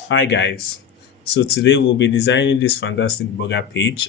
Hi guys. So today we'll be designing this fantastic burger page.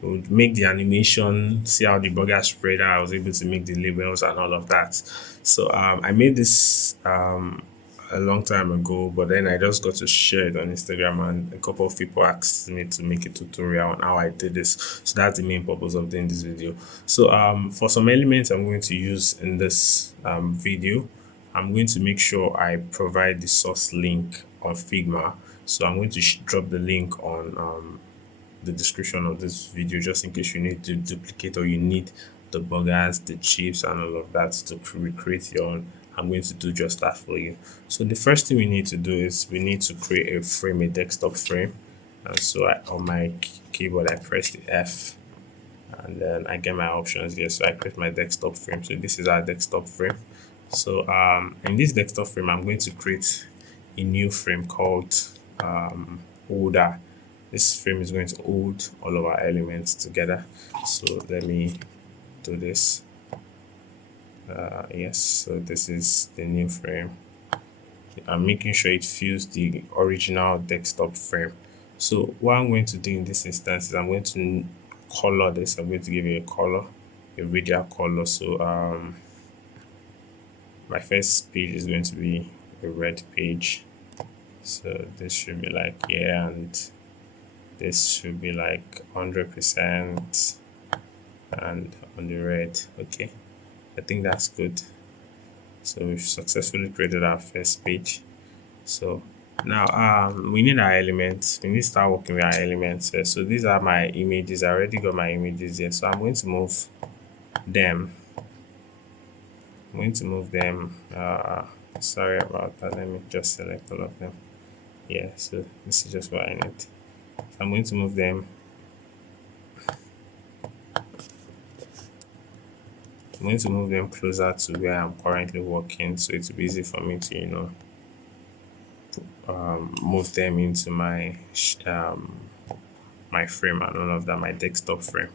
We'll make the animation, see how the burger spread. I was able to make the labels and all of that. So I made this a long time ago, but then I just got to share it on Instagram, and a couple of people asked me to make a tutorial on how I did this. So that's the main purpose of doing this video. So for some elements I'm going to use in this video, I'm going to make sure I provide the source link on Figma. So I'm going to drop the link on the description of this video just in case you need to duplicate or you need the burgers, the chips, and all of that to recreate your own. I'm going to do just that for you. So the first thing we need to do is we need to create a frame, a desktop frame. And so on my keyboard, I press the F and then I get my options here. So I create my desktop frame. So this is our desktop frame. So in this desktop frame, I'm going to create a new frame called Oda. This frame is going to hold all of our elements together. So let me do this. Yes, so this is the new frame. I'm making sure it fills the original desktop frame. So what I'm going to do in this instance is I'm going to color this. I'm going to give it a color, a radial color. So my first page is going to be a red page. So this should be like yeah, and this should be like 100% and on the red. Okay, I think that's good. So we've successfully created our first page. So now we need our elements. We need to start working with our elements here. So these are my images. I already got my images here. So I'm going to move them. I'm going to move them. Sorry about that. Let me just select all of them. Yeah, so this is just what I need. So I'm going to move them. I'm going to move them closer to where I'm currently working, so it will be easy for me to, move them into my frame and all of that, my desktop frame.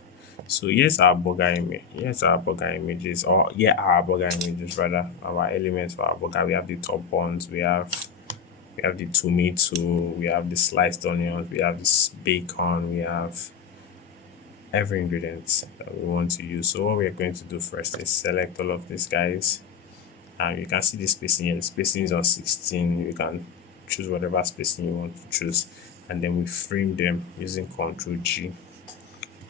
So here's our burger image. Here's our burger images, or yeah, our burger images rather, our elements for our burger. We have the top ones, we have the tomato, we have the sliced onions, we have this bacon, we have every ingredient that we want to use. So what we are going to do first is select all of these guys. You can see the spacing here. The spacing is on 16. You can choose whatever spacing you want to choose, and then we frame them using Control G.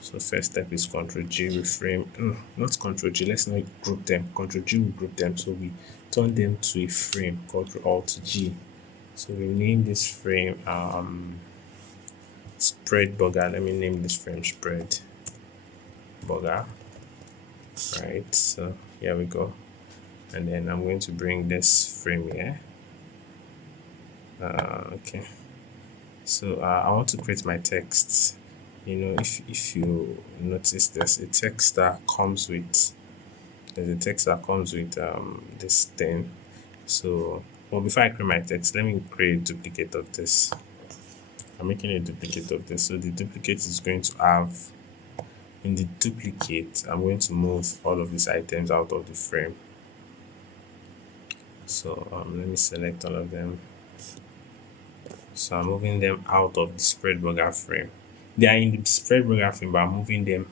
So first step is Control G. We frame, not Control G. Let's not group them. Control G will group them. So we turn them to a frame. Control Alt G. So we name this frame spread burger. Let me name this frame spread burger. Right. So here we go. And then I'm going to bring this frame here. Okay. So I want to create my text. If you notice, there's a text that comes with this thing. So well, before I create my text, let me create a duplicate of this. I'm making a duplicate of this. So the duplicate is going to have, in the duplicate, I'm going to move all of these items out of the frame. So let me select all of them. So I'm moving them out of the spread burger frame. They are in the spread burger frame, but I'm moving them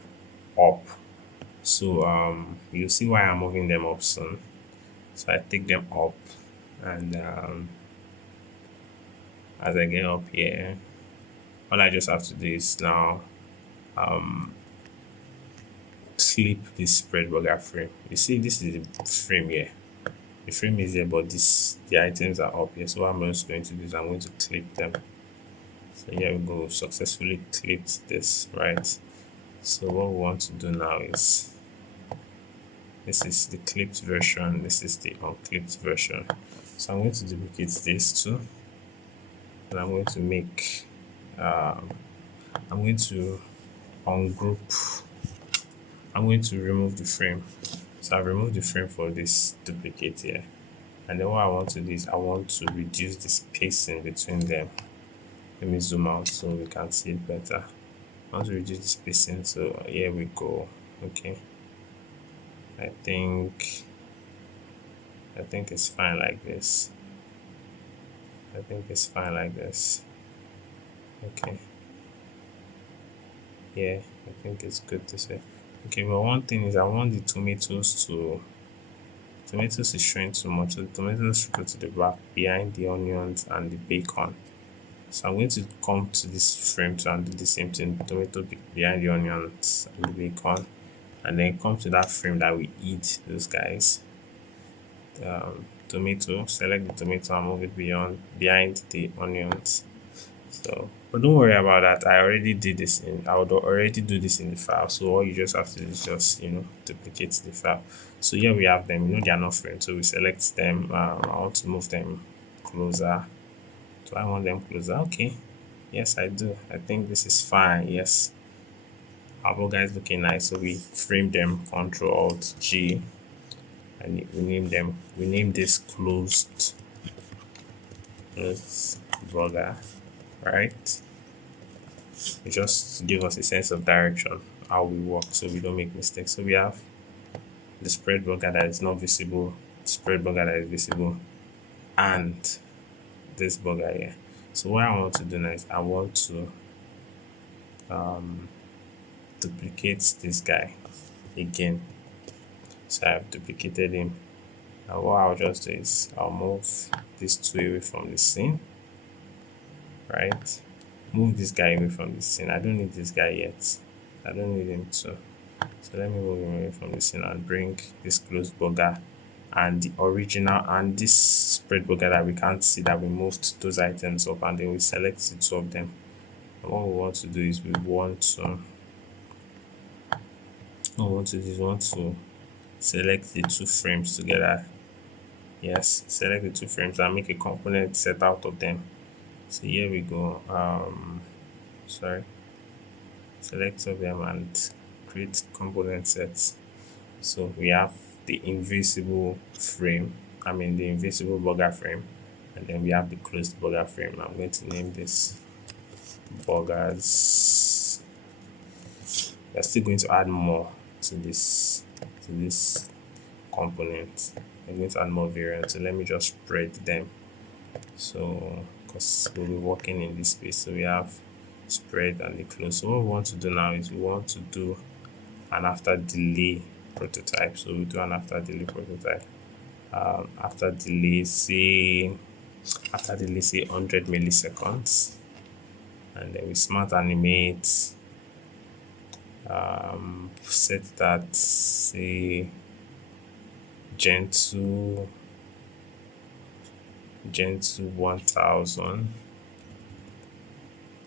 up. So you'll see why I'm moving them up soon. So I take them up, and as I get up here, all I just have to do is now clip this spread burger frame. You see, this is the frame here. The frame is here, but the items are up here. So what I'm just going to do is I'm going to clip them. So here we go, successfully clipped this, right? So what we want to do now is, this is the clipped version, this is the unclipped version. So I'm going to duplicate these two, and I'm going to make, I'm going to ungroup, I'm going to remove the frame. So I've removed the frame for this duplicate here. And then what I want to do is I want to reduce the spacing between them. Let me zoom out so we can see it better. I want to reduce the spacing, so here we go. Okay. I think it's fine like this. I think it's fine like this. Okay. Yeah, I think it's good to say. Okay, but one thing is I want the tomatoes is showing too much. So the tomatoes should go to the back behind the onions and the bacon. So I'm going to come to this frame to do the same thing. Behind the onions and the bacon. And then come to that frame that we eat those guys. Tomato, select the tomato and move it behind the onions. So, but don't worry about that. I would already do this in the file. So all you just have to do is just, duplicate the file. So here we have them. They are not framed. So we select them. I want to move them closer. Do I want them closer? Okay. Yes, I do. I think this is fine. Yes. Our burger is looking nice. So we frame them. Control Alt G. And we name them. We name this closed burger, right? It just give us a sense of direction how we work so we don't make mistakes. So we have the spread burger that is not visible, spread burger that is visible, and this burger here. So what I want to do now is I want to duplicate this guy again. So I've duplicated him. And what I'll just do is I'll move these two away from the scene, right? Move this guy away from the scene. I don't need this guy yet. I don't need him to. So let me move him away from the scene and bring this closed burger and the original and this spread burger that we can't see that we moved those items up, and then we select the two of them. And what we want to do is we want to select the two frames together. Yes, select the two frames and make a component set out of them. So here we go. Sorry. Select of them and create component sets. So we have the invisible frame, the invisible burger frame, and then we have the closed burger frame. I'm going to name this burgers. We're still going to add more to this component. I'm going to add more variants. So let me just spread them. So because we'll be working in this space, so we have spread and the close. So what we want to do now is we want to do an after delay prototype. So we do an after delay prototype. After delay say 100 milliseconds, and then we smart animate. Set that say gentle 1000.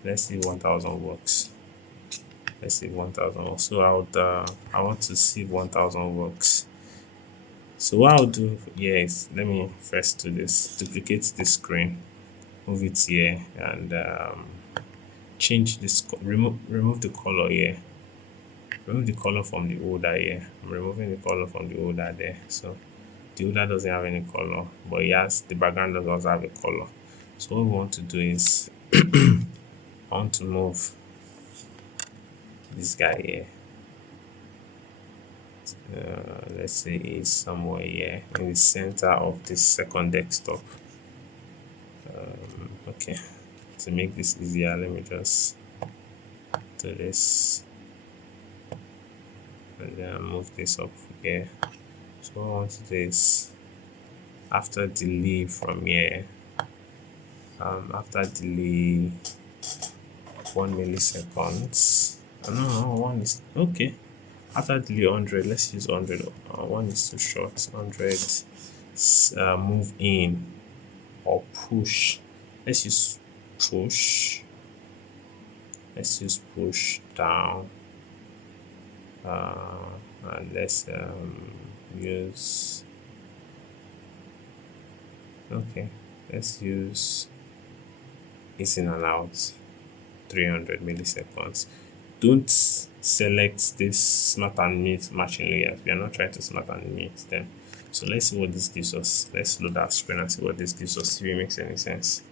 Let's see 1000 works. Let's see 1000 works. So I want to see 1000 works. So what I'll do here is let me first do this. Duplicate the screen, move it here, and change this. Remove the color here. Remove the color from the order here. I'm removing the color from the order there. So the order doesn't have any color, but yes, the background does also have a color. So what we want to do is I want to move this guy here. Let's say he's somewhere here in the center of this second desktop. Okay, to make this easier, let me just do this and then move this up here. So what I want to do is after delay from here, after delay 1 milliseconds. No, one is okay. After delay 100, let's use 100. One is too short. 100. Move in or push. Let's use push. Let's use push down. And let's use. Okay, let's use it's in and out 300 milliseconds. Don't select this smart animate matching layers. We are not trying to smart animate them. So let's see what this gives us. Let's load our screen and see what this gives us, if it makes any sense.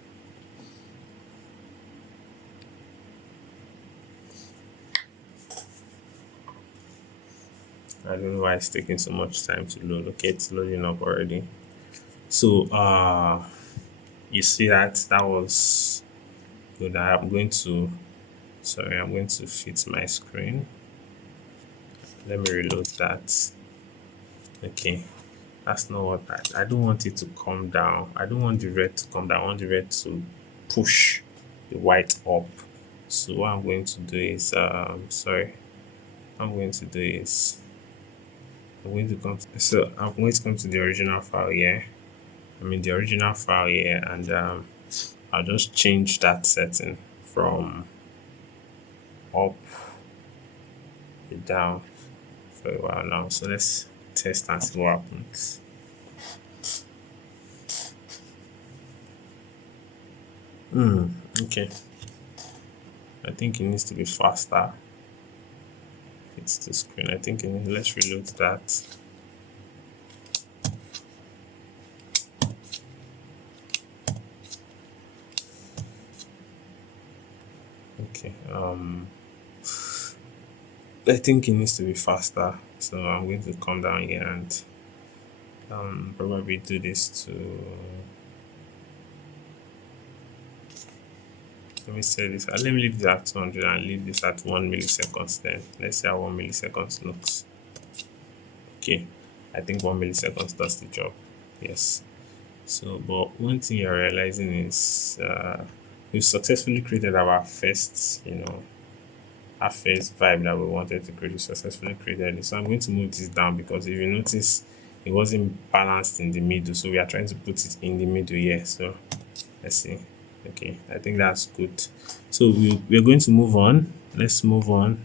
I don't know why it's taking so much time to load. Okay, it's loading up already. So You see that that was good. I'm going to, sorry, I'm going to fit my screen. Let me reload that. Okay, that's not what I don't want it to come down. I don't want the red to come down. I want the red to push the white up. So what I'm going to do is, sorry, what I'm going to do is, I'm going to come to the original file here. The original file here, and I'll just change that setting from up to down for a while now. So let's test and see what happens. Okay, I think it needs to be faster. It's the screen. I think let's reload that. Okay. I think it needs to be faster. So I'm going to come down here and probably do this to, let me say this. Let me leave this at 200 and leave this at 1 milliseconds. Then let's see how 1 millisecond looks. Okay, I think 1 millisecond does the job. Yes. So, but one thing you're realizing is we've successfully created our first, our first vibe that we wanted to create. We successfully created it. So I'm going to move this down because if you notice, it wasn't balanced in the middle. So we are trying to put it in the middle here. So let's see. Okay, I think that's good. So we're going to move on. Let's move on.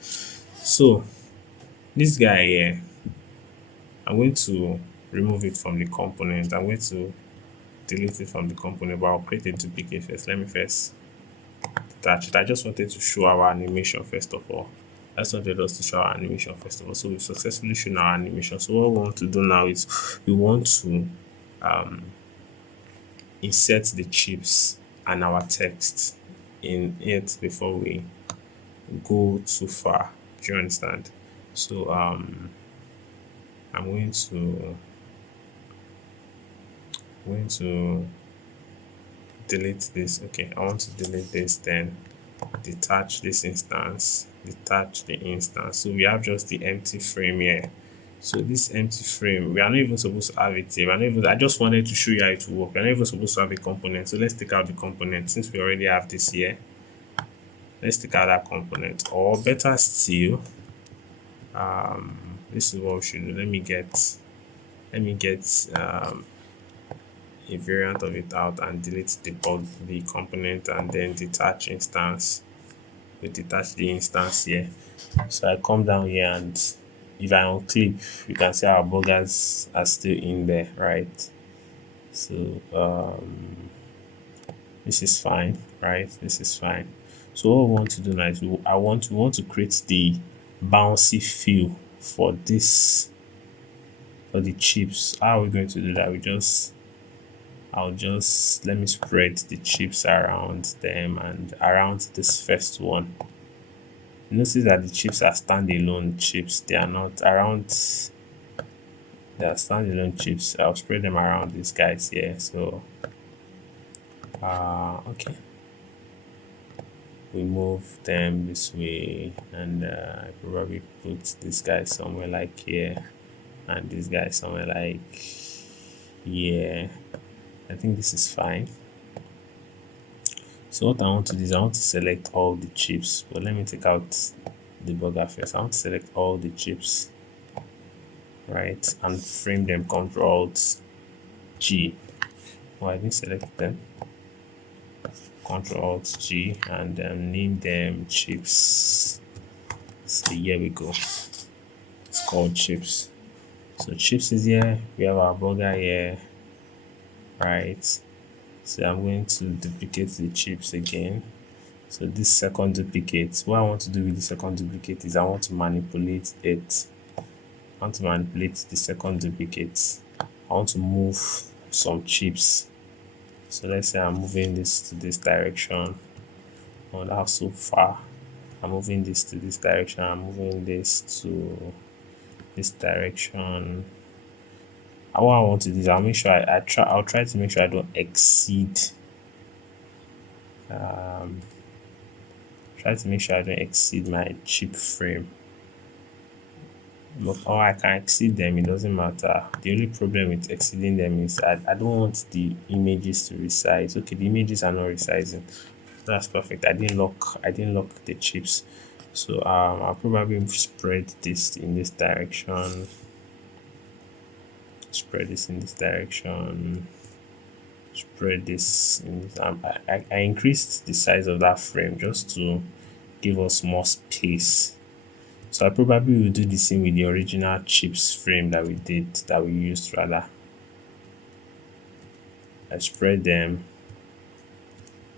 So this guy here, I'm going to remove it from the component. I'm going to delete it from the component, but I'll create a duplicate first. Let me first detach it. I just wanted to show our animation first of all. I just wanted us to show our animation first of all. So we've successfully shown our animation. So what we want to do now is we want to insert the chips and our text in it before we go too far. Do you understand? So I'm going to delete this. Okay, I want to delete this, then detach this instance, detach the instance. So we have just the empty frame here. So this empty frame, we are not even supposed to have it here. I just wanted to show you how it will work. We're not even supposed to have a component. So let's take out the component since we already have this here. Let's take out that component, or better still, this is what we should do. Let me get a variant of it out and delete the component and then detach instance. We detach the instance here. So I come down here and if I unclip, you can see our buggers are still in there, right? So this is fine, right? This is fine. So what we want to do now is we want to create the bouncy feel for this, for the chips. How are we going to do that? Let me spread the chips around them and around this first one. Notice that the chips are standalone chips. They are not around, they are standalone chips. I'll spread them around these guys here. So okay, we move them this way, and I probably put this guy somewhere like here and this guy somewhere like here. I think this is fine. So what I want to do is I want to select all the chips, but let me take out the burger first. I want to select all the chips, right, and frame them. Control G. I didn't select them. Control G and name them chips. So here we go. It's called chips. So chips is here. We have our burger here, right? So I'm going to duplicate the chips again. So this second duplicate, what I want to do with the second duplicate is I want to manipulate it. I want to manipulate the second duplicate. I want to move some chips. So let's say I'm moving this to this direction. Oh, that's so far. I'm moving this to this direction. I'm moving this to this direction. What I want to do is I'll make sure I'll try to make sure I don't exceed try to make sure I don't exceed my chip frame. Or I can exceed them, it doesn't matter. The only problem with exceeding them is I don't want the images to resize. Okay, the images are not resizing. That's perfect. I didn't lock the chips. So I'll probably spread this in this direction. Spread this in this direction. Spread this in this. I increased the size of that frame just to give us more space. So I probably will do the same with the original chips frame that we used rather. I spread them,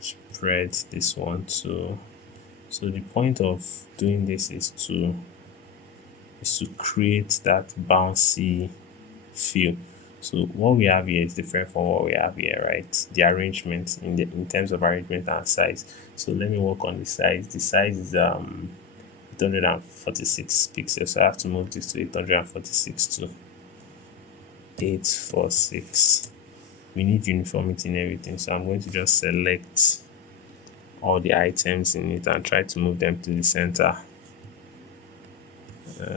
spread this one too. So the point of doing this is to create that bouncy feel. So what we have here is different from what we have here, right? The arrangement in terms of arrangement and size. So let me work on the size. The size is 846 pixels. So I have to move this to 846 to 846. We need uniformity in everything. So I'm going to just select all the items in it and try to move them to the center.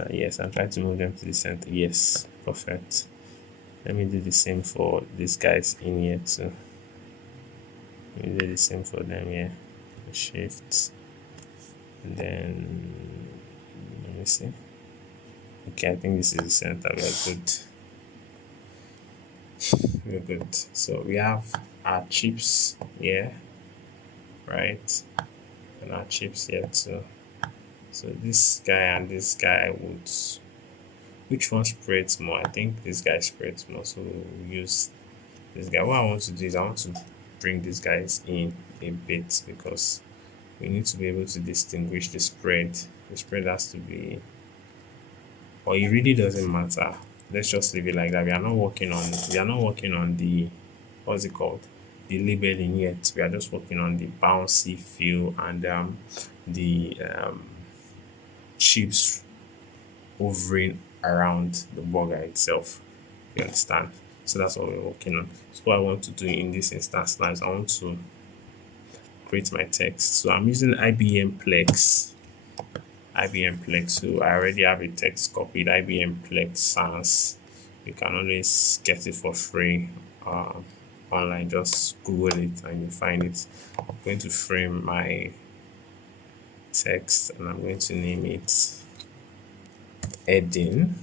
Yes, I'm trying to move them to the center. Yes, perfect. Let me do the same for these guys in here too. Let me do the same for them here. Shift. And then let me see. Okay, I think this is the center. We are good. We're good. So we have our chips here, right? And our chips here too. So this guy and this guy would, which one spreads more? I think this guy spreads more. So we'll use this guy. What I want to do is I want to bring these guys in a bit because we need to be able to distinguish the spread. The spread has to be, or it really doesn't matter. Let's just leave it like that. We are not working on the, what's it called? The labeling yet. We are just working on the bouncy feel and the chips hovering around the burger itself. You understand? So that's what we're working on. So what I want to do in this instance now is I want to create my text. So I'm using IBM Plex. IBM Plex. So I already have a text copied. IBM Plex Sans. You can always get it for free online. Just Google it and you find it. I'm going to frame my text and I'm going to name it Heading.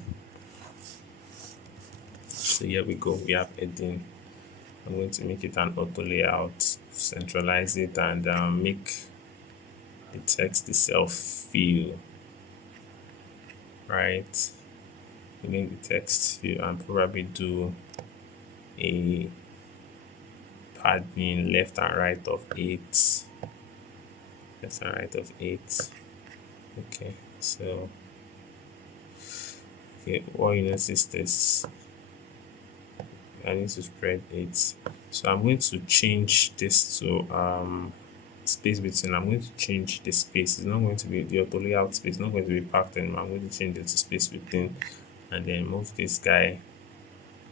So here we go. We have Heading. I'm going to make it an auto layout, centralize it, and make the text itself feel right. Make the text feel and probably do a padding left and right of 8. Left and right of 8. Okay, so okay, what you notice is I need to spread it. So I'm going to change this to space between. I'm going to change the space. It's not going to be the auto layout space, it's not going to be packed anymore. I'm going to change it to space between and then move this guy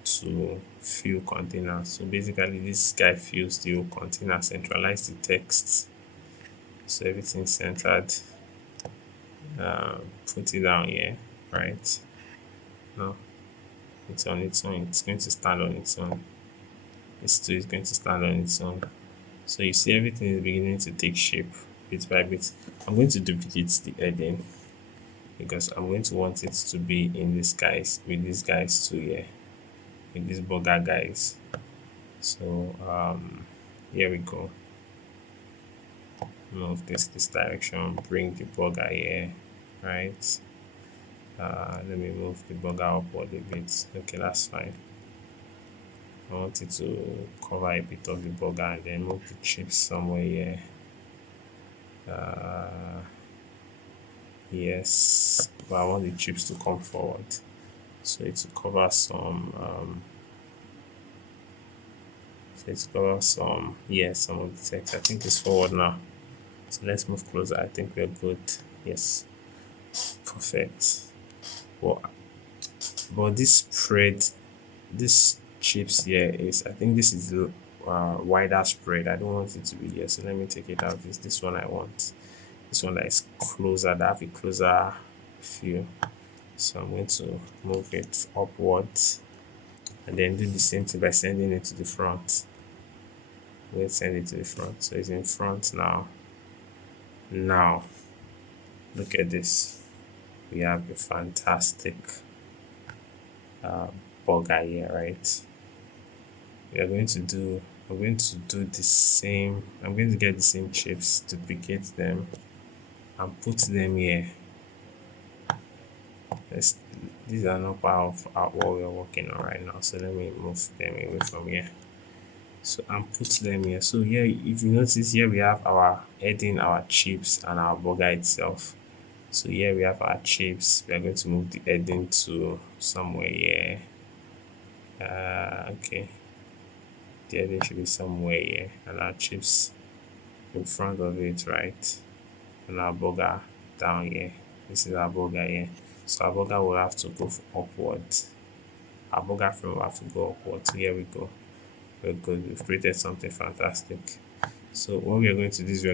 to fill container. So basically this guy fills the whole container, centralize the text. So everything's centered. Put it down here, right? No, it's on its own. It's going to stand on its own. This too is going to stand on its own. So you see everything is beginning to take shape bit by bit. I'm going to duplicate the heading because I'm going to want it to be in these guys, with these guys too here, with these burger guys. So here we go. Move this direction, bring the burger here, right? Let me move the burger upward a bit. Okay, that's fine. I want it to cover a bit of the burger and then move the chips somewhere here. Yes, but I want the chips to come forward. So it's to cover some of the text. I think it's forward now. So let's move closer. I think we're good. Yes, perfect. Well, but this spread this chips here is, I think this is the wider spread. I don't want it to be here, so let me take it out. This one I want. This one that is closer, that have a closer feel. So I'm going to move it upwards and then do the same thing by sending it to the front. We'll send it to the front. So it's in front now. Now, look at this. We have a fantastic burger here, right? We are going to do, I'm going to do the same, I'm going to get the same chips, duplicate them, and put them here. Let's, these are not part of what we're working on right now, so let me move them away from here. So and put them here. So here, if you notice here, we have our heading, our chips, and our burger itself. So here we have our chips. We are going to move the heading to somewhere here. Okay, the heading should be somewhere here, and our chips in front of it, right? And our burger down here. This is our burger here. So our burger will have to go upwards. Our burger frame will have to go upwards. So here we go. We're good. We've created something fantastic. So what we are going to do is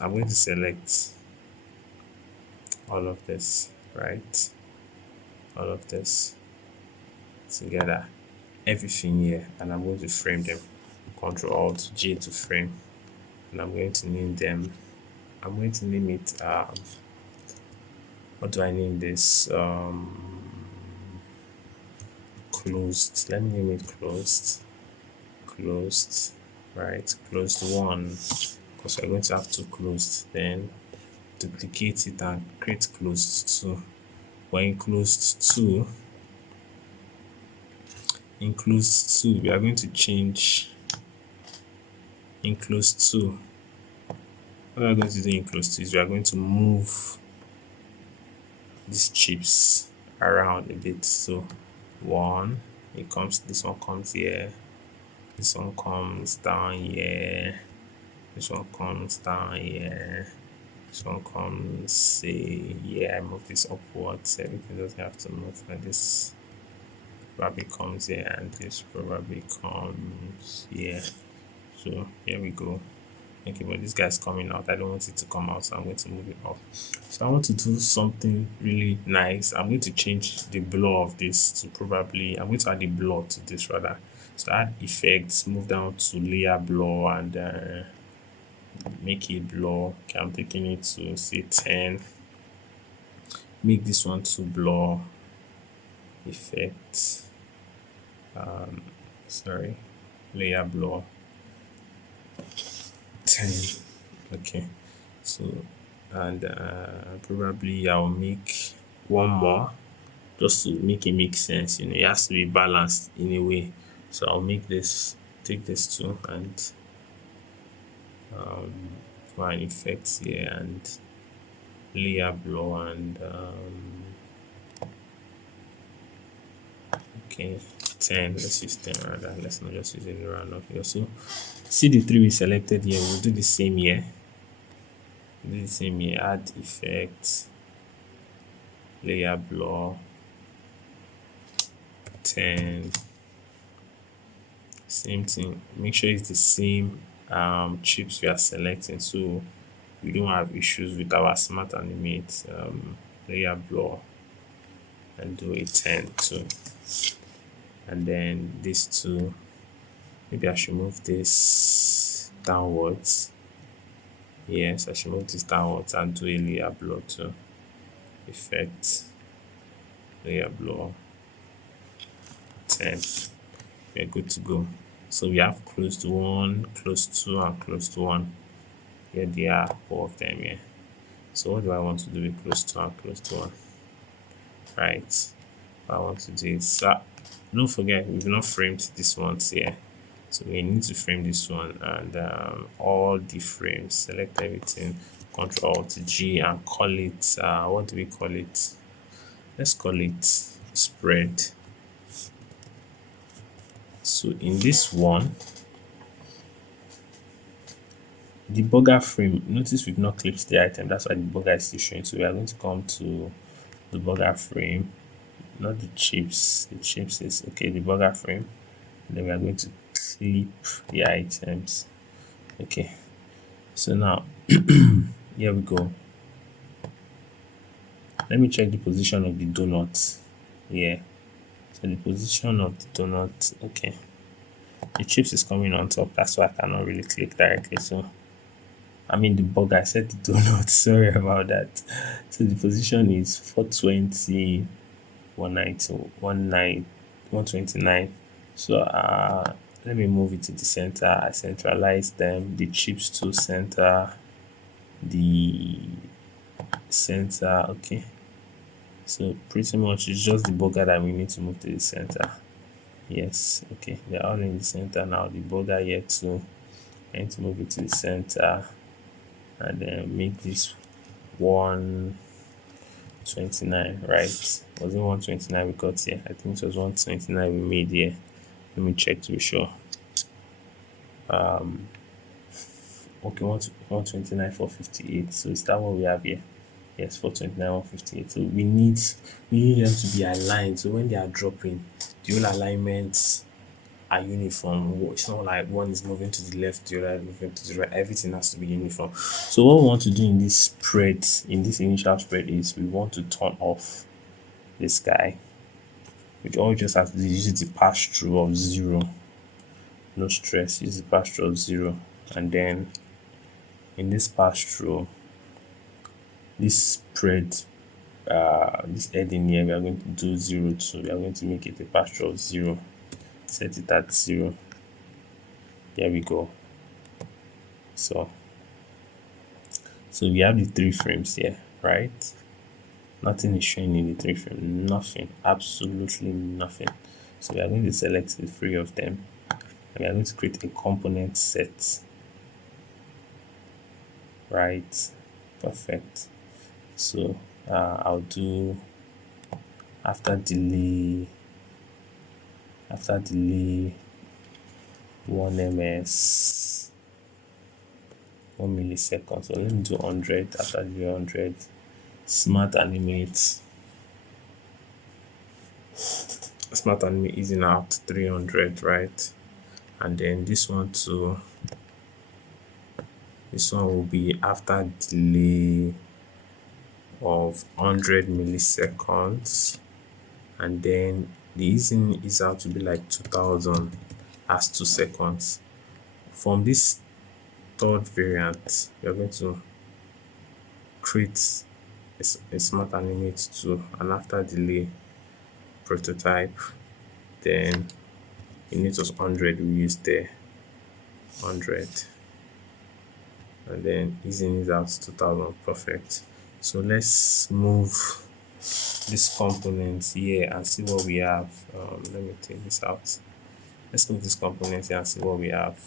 I'm going to select all of this, right? All of this together, everything here, and I'm going to frame them. Control Alt G to frame, and I'm going to name them. I'm going to name it. What do I name this? Closed. Let me name it closed. Closed, right? Closed one, because we're going to have two closed. Then duplicate it and create closed two. But in closed two, we are going to change in closed two. What we are going to do in closed two is we are going to move these chips around a bit. So one, this one comes here, this one comes down here, this one comes down here, this one comes, say, yeah, I move this upwards. Everything doesn't have to move like this. Probably comes here, and this probably comes here. So here we go. Okay, but this guy's coming out. I don't want it to come out, so I'm going to move it off. So I want to do something really nice. I'm going to change the blur of this to probably, I'm going to add the blur to this rather. So add effects, move down to layer blur, and make it blur. Okay, I'm taking it to say 10. Make this one to blur. Effect. Sorry, layer blur. 10. Okay, so and probably I'll make one more just to make it make sense. You know, it has to be balanced in a way. So I'll make this, take this too, and find effects here and layer blur, and okay, 10. Let's use 10 rather. Let's not just use any random here. So see the three we selected here. We'll do the same here. Do the same here. Add effects, layer blur, 10. Same thing. Make sure it's the same chips we are selecting, so we don't have issues with our smart animate. Layer blur, and do a 10 too. And then these two, maybe I should move this downwards. Yes, I should move this downwards and do a layer blur too. Effect, layer blur, 10. We're good to go. So we have closed one, closed two, and closed one. Here they are, all of them here. So what do I want to do with closed two and closed one? Right. What I want to do is, don't forget, we've not framed this one here. So we need to frame this one, and all the frames, select everything, Control Alt G, and call it, what do we call it? Let's call it spread. So in this one, the burger frame, notice we've not clipped the item. That's why the burger is still showing. So we are going to come to the burger frame, not the chips. The chips is okay, the burger frame. Then we are going to clip the items. Okay, so now here we go. Let me check the position of the donut. Yeah, so the position of the donut, okay. The chips is coming on top, that's why I cannot really click directly. So I mean the burger, I said the donut, sorry about that. So the position is 420, 190, 129. So let me move it to the center. I centralize them, the chips to center, the center, okay. So pretty much it's just the burger that we need to move to the center. Yes, okay. They're all in the center now. The burger here too. I need to move it to the center and then make this 129, right? Was it 129 we got here? I think it was 129 we made here. Let me check to be sure. Okay, 129, 458. So is that what we have here? Yes, 429, 158. So we need them to be aligned. So when they are dropping, the whole alignments are uniform. It's not like one is moving to the left, the other is moving to the right. Everything has to be uniform. So what we want to do in this spread, in this initial spread, is we want to turn off this guy. We all just have to use the pass through of 0. No stress. Use the pass through of 0, and then in this pass through, this spread, this heading here, we are going to do 0 to. We are going to make it a pass through of 0. Set it at 0. There we go. So we have the 3 frames here, right? Nothing is showing in the 3 frame. Nothing. Absolutely nothing. So we are going to select the 3 of them. And we are going to create a component set. Right. Perfect. So I'll do after delay 1 ms 1 millisecond. So let me do 100 after delay 100. Smart animate easing out 300, right? And then this one too, this one will be after delay of 100 milliseconds, and then the easing is out to be like 2000 as 2 seconds. From this third variant, we are going to create a smart animate to an after delay prototype. Then it was 100 we used there, 100, and then easing is out 2000. Perfect. So let's move this component here and see what we have. Let me take this out. Let's move this component here and see what we have.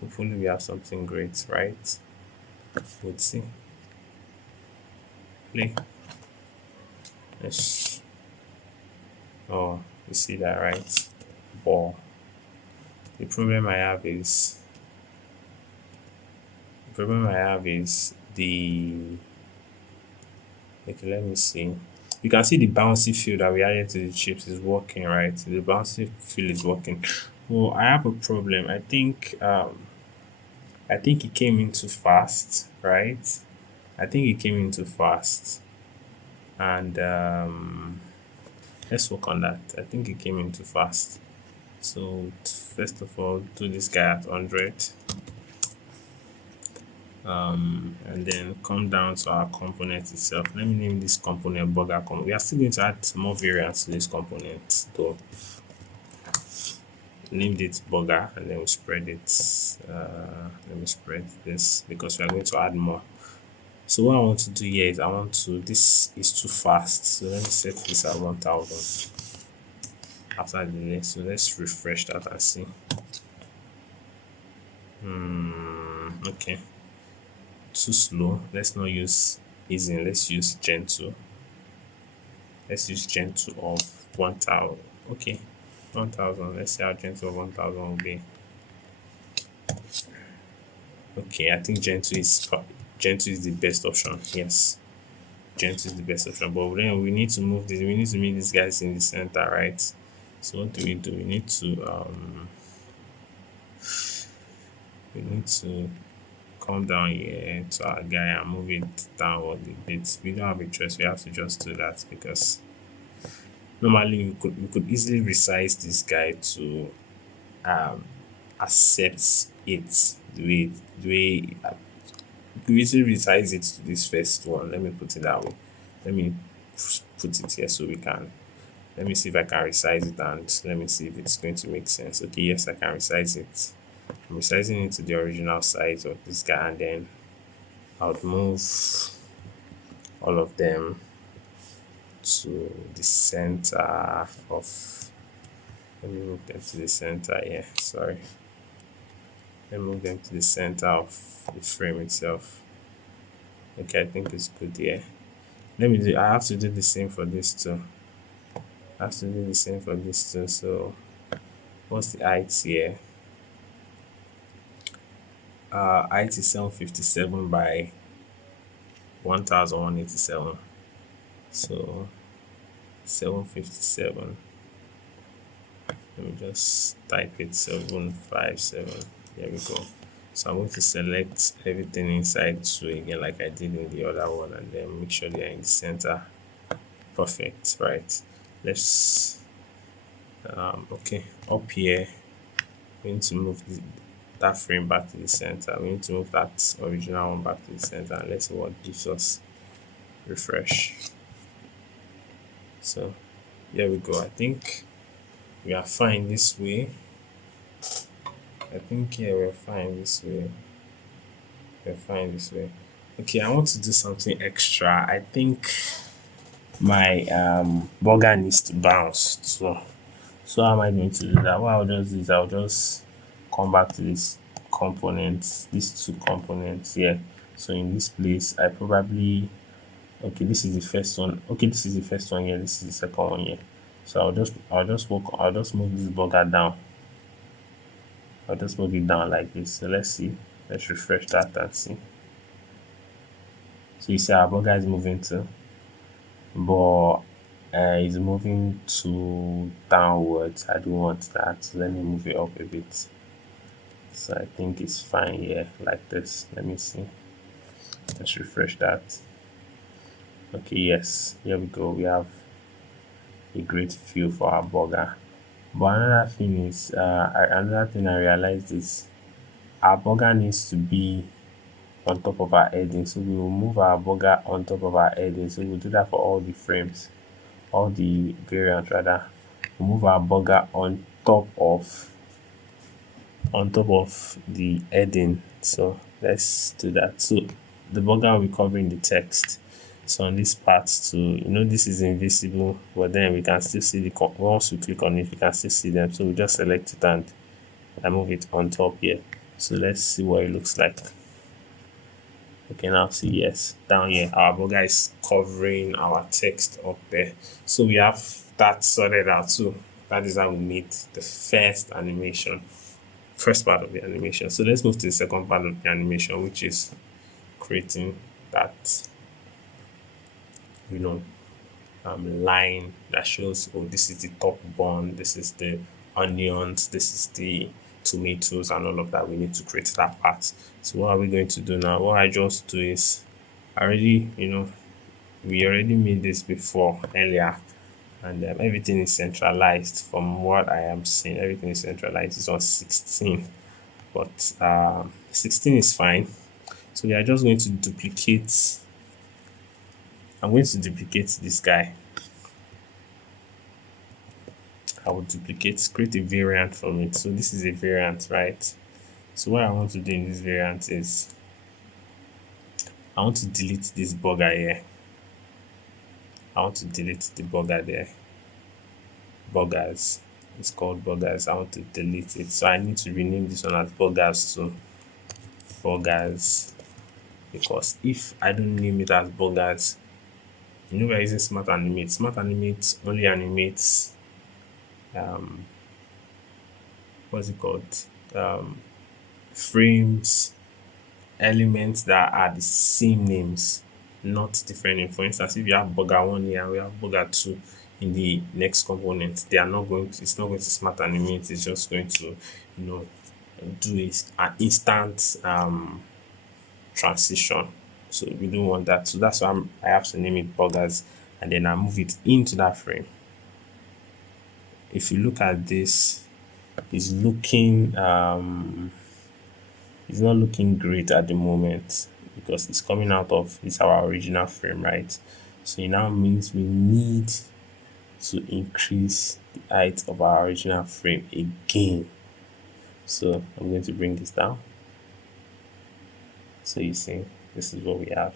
Hopefully we have something great, right? Let's see. Play. Yes. Oh, you see that, right? Ball. The problem I have is the, okay, let me see. You can see the bouncy field that we added to the chips is working, right? The bouncy field is working. Well, I have a problem. I think it came in too fast, right? I think it came in too fast. And let's work on that. I think it came in too fast. So first of all, do this guy at 100. And then come down to our component itself. Let me name this component burger component. We are still going to add more variants to this component though. Named it burger, and then we spread it. Let me spread this because we are going to add more. So what I want to do here is this is too fast, so let me set this at 1000 after the delay. So let's refresh that and see. Okay, too slow. Let's not use easing, let's use gen 2. Let's use gen 2 of 1000. Okay, 1000. Let's see how gen 2 of 1000 will be. Okay, I think gen 2 is the best option. Yes, gent is the best option. But then we need to move this. We need to meet these guys in the center, right? So what do? We need to come down here to our guy and move it downward a bit. We don't have a choice. We have to just do that because normally we could easily resize this guy to um accept it the way we easily resize it to this first one. Let me put it that way. Let me put it here so we can. Let me see if I can resize it and let me see if it's going to make sense. Okay, yes, I can resize it. I'm resizing it to the original size of this guy, and then I would move all of them to the center of. Let me move them to the center here. Sorry. Let me move them to the center of the frame itself. Okay, I think it's good here. Let me do. I have to do the same for this too. I have to do the same for this too. So, what's the height here? Height is 757 by 1187. So 757. Let me just type it 757. There we go. So I'm going to select everything inside too again, like I did in the other one, and then make sure they're in the center. Perfect, right? Let's okay, up here we need to move that frame back to the center. We need to move that original one back to the center, and let's see what gives us. Refresh. So here we go. I think we are fine this way. I think yeah, we're fine this way. We're fine this way. Okay, I want to do something extra. I think my burger needs to bounce. So how am I going to do that? What I'll just do is I'll just come back to this components, these two components here. So in this place, I probably okay, this is the first one. Okay, this is the first one here. This is the second one here. So I'll just move this burger down. I'll just move it down like this. So let's see. Let's refresh that and see. So you see our burger is moving too, but it's moving to downwards. I don't want that. So let me move it up a bit. So I think it's fine here, like this. Let me see. Let's refresh that. Okay, yes, here we go. We have a great view for our burger. But another thing is, another thing I realized is our burger needs to be on top of our heading. So we will move our burger on top of our heading. So we'll do that for all the frames, all the variants rather. We'll move our burger on top of the heading. So let's do that. So the burger will be covering the text. So on this part too, this is invisible, but then we can still see once we click on it, we can still see them. So we just select it and I move it on top here. So let's see what it looks like. Okay, now see, yes, down here our burger is covering our text up there. So we have that sorted out too. That is how we made the first part of the animation. So let's move to the second part of the animation, which is creating that line that shows, oh, this is the top bun, this is the onions, this is the tomatoes and all of that. We need to create that part. So what are we going to do now? What I just do is we already made this before earlier, and everything is centralized. From what I am seeing, everything is centralized. It's on 16, but 16 is fine. So we are just going to duplicate. I'm going to duplicate this guy. I will create a variant from it. So this is a variant, right? So what I want to do in this variant is I want to delete this burger here. I want to delete the burger there. Burgers. It's called burgers. I want to delete it. So I need to rename this one as burgers too. Burgers. Because if I don't name it as burgers, we're using Smart Animate. Smart Animate only animates what's it called? Frames, elements that are the same names. not different. In, for instance, if you have burger one here and we have burger two in the next component, they are not going to, it's not going to smart animate, it's just going to, you know, do is an instant transition. So we don't want that. So that's why I have to name it burgers, and then I move it into that frame. If you look at this, it's looking it's not looking great at the moment because it's coming out of, it's our original frame, right? So it now means we need to increase the height of our original frame again. So I'm going to bring this down. So you see, this is what we have.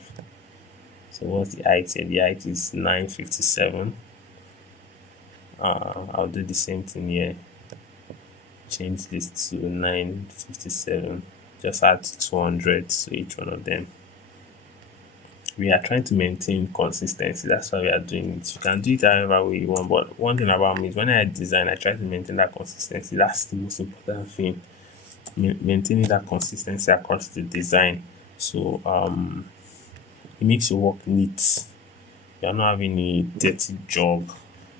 So what's the height here? The height is 957. I'll do the same thing here. Change this to 957. Just add 200 to each one of them. We are trying to maintain consistency. That's why we are doing it. You can do it however way you want, but one thing about me is when I design, I try to maintain that consistency. That's the most important thing. Maintaining that consistency across the design. So it makes your work neat. You're not having a dirty job.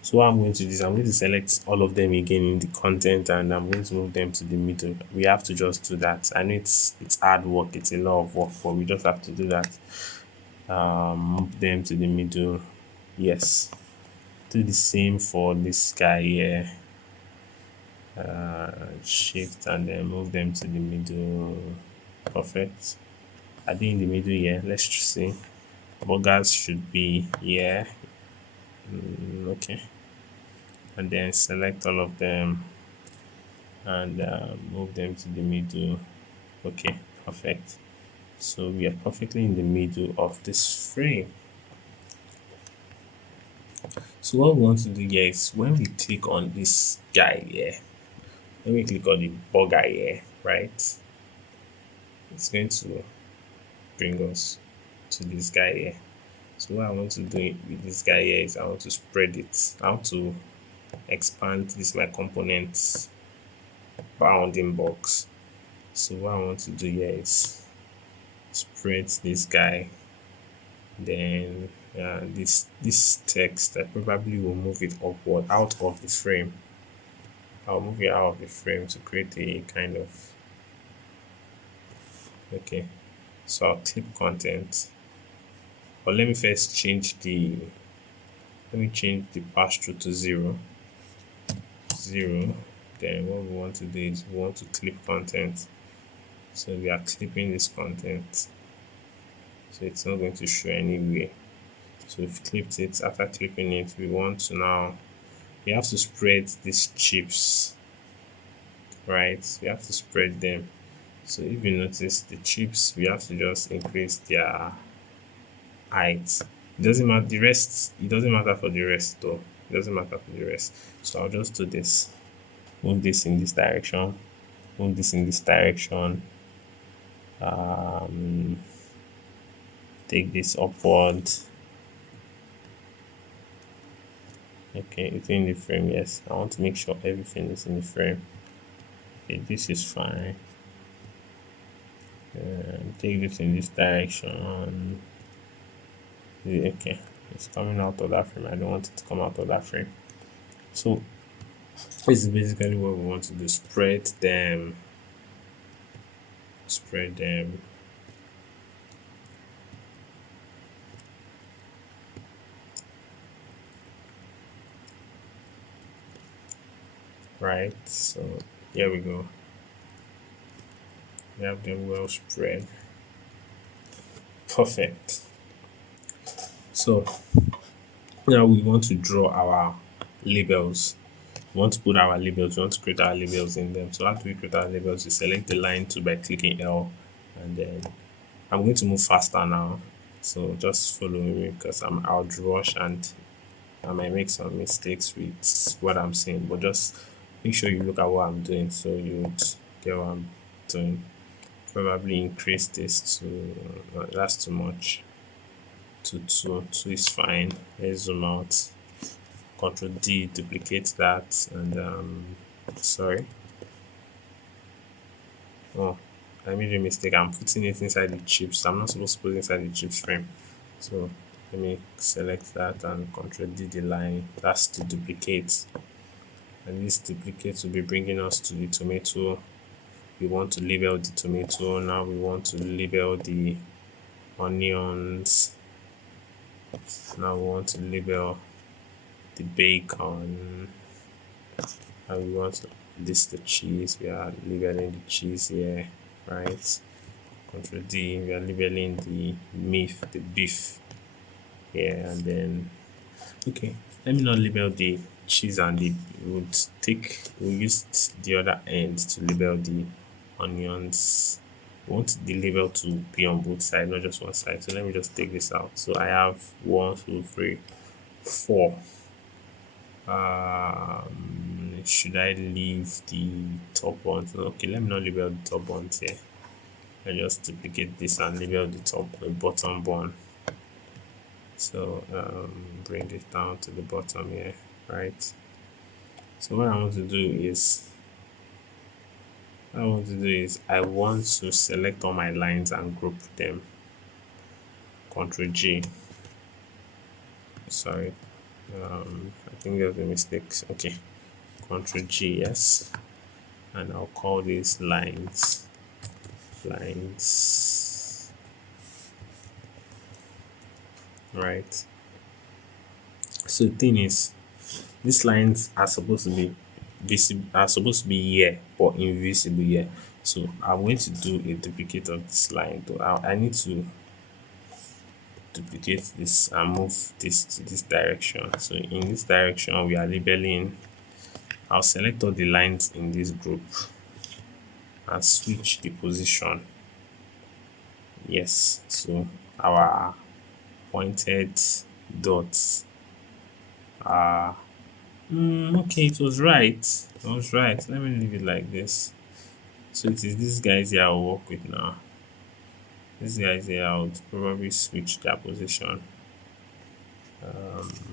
So what I'm going to do is I'm going to select all of them again in the content, and I'm going to move them to the middle. We have to just do that. I know it's hard work, it's a lot of work, but we just have to do that. Move them to the middle. Yes. Do the same for this guy here. Shift and then move them to the middle. Perfect. Are they in the middle here? Let's see. Burgers should be here. Okay. And then select all of them and move them to the middle. Okay, perfect. So we are perfectly in the middle of this frame. So what we want to do here is when we click on this guy here, when we click on the burger here, right, it's going to bring us to this guy here. So what I want to do with this guy here is I want to spread it. I want to expand this my components bounding box. So what I want to do here is spread this guy, then this text, I probably will move it upward out of the frame. I'll move it out of the frame to create a kind of, okay, so I'll clip content, but let me first change the, let me change the pass through to 0. Then what we want to do is we want to clip content. So we are clipping this content, so it's not going to show anywhere. So we've clipped it. After clipping it, we want to now, we have to spread these chips, right? We have to spread them. So if you notice the chips, we have to just increase their height. It doesn't matter the rest, it doesn't matter for the rest though. It doesn't matter for the rest. So I'll just do this. Move this in this direction. Move this in this direction. Take this upward. Okay, it's in the frame. Yes, I want to make sure everything is in the frame. Okay, this is fine. Take this in this direction. Okay, it's coming out of that frame. I don't want it to come out of that frame. So this is basically what we want to do. Spread them. Spread them. Right, so here we go. We have them well spread. Perfect. So now we want to draw our labels. We want to put our labels, we want to create our labels in them. So how do we create our labels? You select the line tool by clicking L, and then I'm going to move faster now. So just follow me because I'm out rush and I might make some mistakes with what I'm saying, but just make sure you look at what I'm doing so you would get what I'm doing. Probably increase this to, that's too much, to 2. 2 is fine. Let's zoom out. Control D, duplicate that, and sorry. Oh, I made a mistake. I'm putting it inside the chips. I'm not supposed to put it inside the chips frame. So let me select that and Control D the line. That's to duplicate. And this duplicate will be bringing us to the tomato. We want to label the tomato. Now we want to label the onions. Now we want to label the bacon. Now we want to this the cheese. We are labeling the cheese here, right? Control D. We are labeling the meat, the beef here, and then okay. Let me not label the cheese and the. We'll use the other end to label the onions. We want the label to be on both sides, not just one side. So let me just take this out. So I have 1, 2, 3, 4. Should I leave the top ones? Okay, let me not label the top ones here. I just duplicate this and label the bottom one. So bring this down to the bottom here, right? So what I want to do is I want to select all my lines and group them. Ctrl G. Sorry, I think there's a mistake. Okay, Ctrl G, yes, and I'll call these lines. Right. So the thing is, these lines are supposed to be visible, are supposed to be here, but invisible here. So I'm going to do a duplicate of this line. Though I need to duplicate this and move this to this direction. So in this direction, we are labeling. I'll select all the lines in this group and switch the position. Yes. So our pointed dots are okay. It was right. It was right. Let me leave it like this. So it is these guys here I'll work with now. These guys here I'll probably switch their position.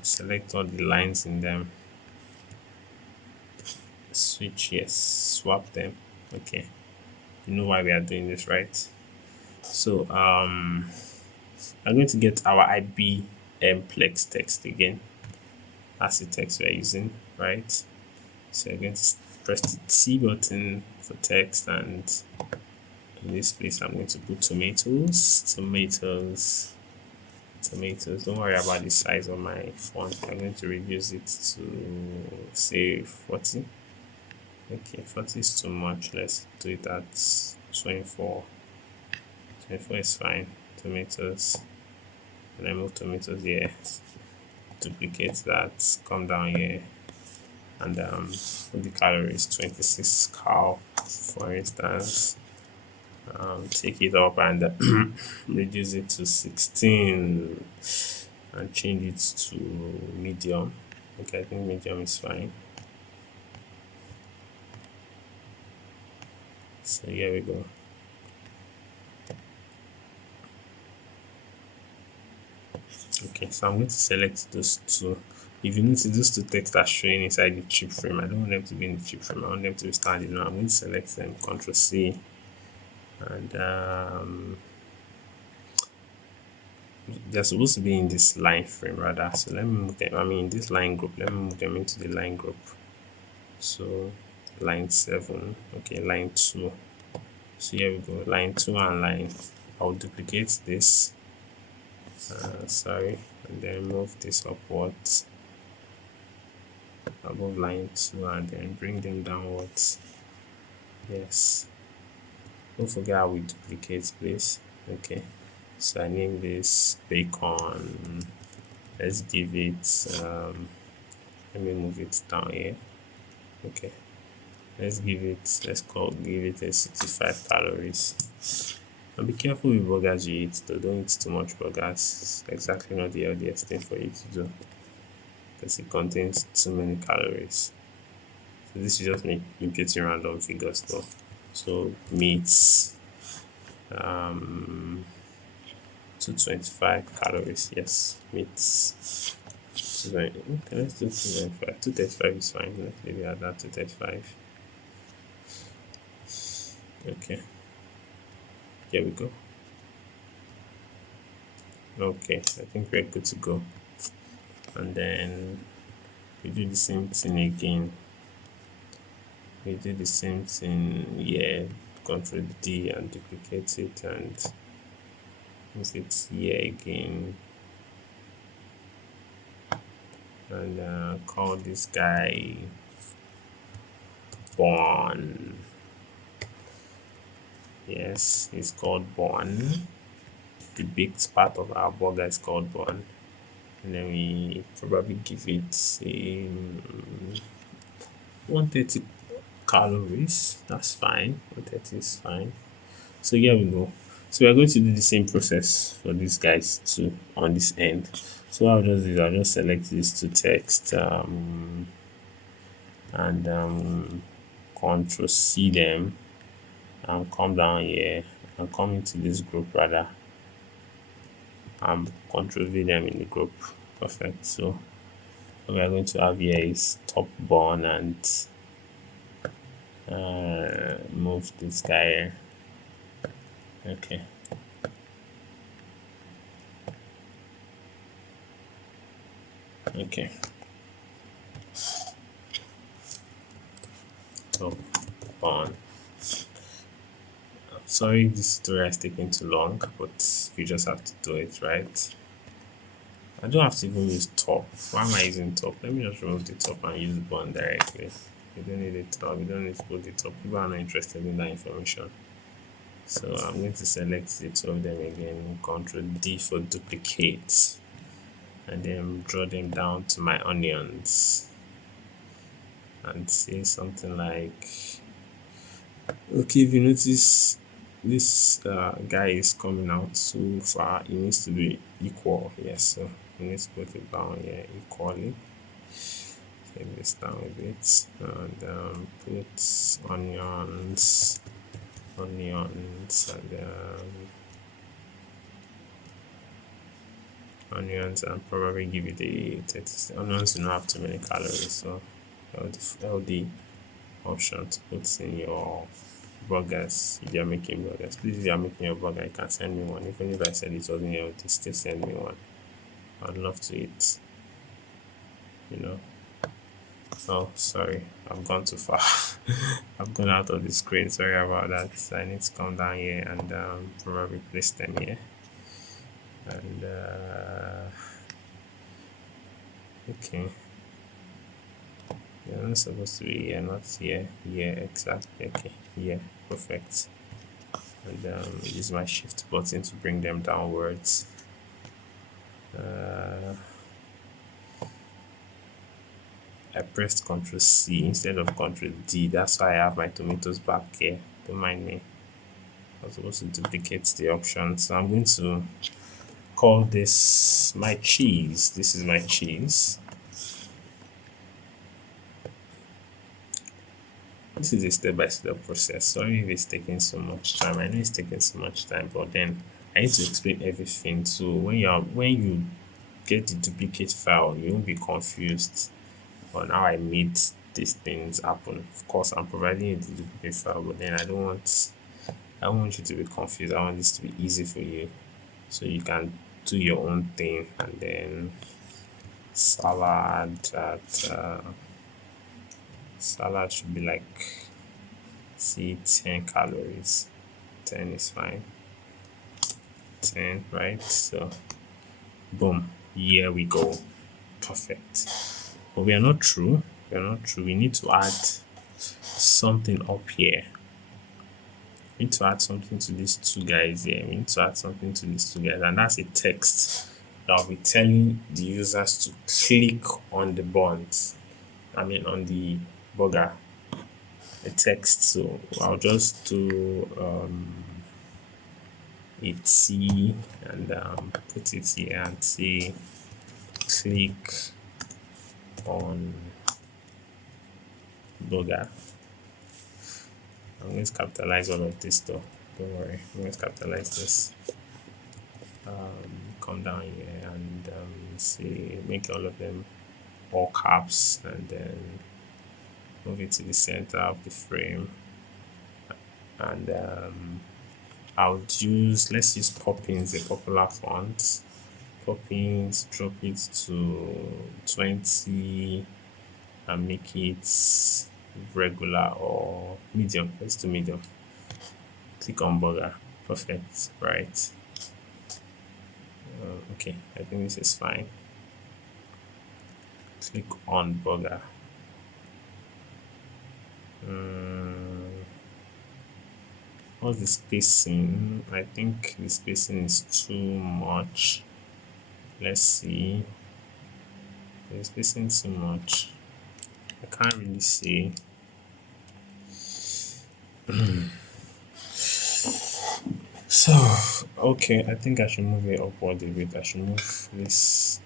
Select all the lines in them. Switch, yes, swap them. Okay. You know why we are doing this, right? So I'm going to get our IBM Plex text again. That's the text we are using, right? So I'm going to press the T button for text, and in this place I'm going to put tomatoes. Don't worry about the size of my font. I'm going to reduce it to say 40. Okay, 40 is too much. Let's do it at 24. 24 is fine. Tomatoes. And I move tomatoes here. Duplicate that. Come down here. And put the calories 26 cal, for instance. Take it up and reduce it to 16 and change it to medium. Okay, I think medium is fine. So here we go. Okay, so I'm going to select those two. If you notice, those two texts are showing inside the chip frame. I don't want them to be in the chip frame. I want them to be standing. Now I'm going to select them, Ctrl C, and they're supposed to be in this line frame rather. So let me move them. I mean, this line group. Let me move them into the line group. So line 7. Okay, line 2. So here we go. Line 2 and line. I'll duplicate this. Sorry, and then move this upwards above line 2 and then bring them downwards. Yes, don't forget how we duplicate, please. Okay, so I name this bacon. Let's give it let me move it down here. Okay, let's give it a 65 calories. And be careful with burgers you eat, though. Don't eat too much burgers. It's exactly not the healthiest thing for you to do, because it contains too many calories. So this is just me imputing random figures though. So meats, 225 calories. Yes, meats. Okay, let's do 225. 235 is fine. Let's leave it at that. 235. Okay. Here we go. Okay, I think we're good to go. And then we do the same thing again. We do the same thing, yeah. Control D and duplicate it and use it here again. And call this guy Born. Yes, it's called Born. The big part of our burger is called Born. And then we probably give it a 130 calories. That's fine. 130 is fine. So here we go. So we are going to do the same process for these guys too on this end. So what I'll just do is I'll just select these two text and control C them and come down here and come into this group rather and control V them in the group. Perfect. So what we are going to have here is top born and move this guy. Okay. Okay. Top born. Sorry, this tutorial is taking too long, but you just have to do it, right? I don't have to even use top. Why am I using top? Let me just remove the top and use bond directly. You don't need it top. You don't need to put the top. People are not interested in that information. So I'm going to select the two of them again. Control D for duplicate. And then draw them down to my onions. And say something like, okay, if you notice this guy is coming out so far, it needs to be equal. Yes, so we need to put it down here equally. Take this down a bit and put onions and onions and probably give it a 30. Onions do not have too many calories, so healthy option to put in your burgers if you're making burgers. Please, if you're making your burger, you can send me one. Even if I said it wasn't healthy, still send me one. I'd love to eat, you know. Oh, sorry, I've gone too far. I've gone out of the screen. Sorry about that. I need to come down here and probably place them here. And okay, you're not supposed to be here, not here. Here, exactly. Okay, here, perfect. And use my shift button to bring them downwards. I pressed Ctrl C instead of Ctrl D. That's why I have my tomatoes back here. Don't mind me. I was supposed to duplicate the option. So I'm going to call this my cheese. This is my cheese. This is a step-by-step process. Sorry if it's taking so much time. I know it's taking so much time, but then I need to explain everything. So when you get the duplicate file, you won't be confused on how I made these things happen. Of course, I'm providing you the duplicate file, but then I don't want you to be confused. I want this to be easy for you, so you can do your own thing. And then salad salad should be like, see, 10 calories. 10 is fine. 10, right? So boom, here we go. Perfect. But we are not through. We need to add something up here. We need to add something to these two guys here. We need to add something to these two guys, and that's a text that will be telling the users to click on the buns. On the burger, a text. So I'll just do a T and put it here and say click on burger. I'm going to capitalize all of this though. Don't worry, I'm going to capitalize this. Come down here and say make all of them all caps and then move it to the center of the frame. And let's use Poppins, a popular font. poppins, drop it to 20 and make it regular or medium. Let's do medium. Click on burger. Perfect. Right. Okay. I think this is fine. Click on burger. What's the spacing? I think the spacing is too much. Let's see. The spacing is too much. I can't really see. So, okay, I think I should move it upward a bit. I should move this.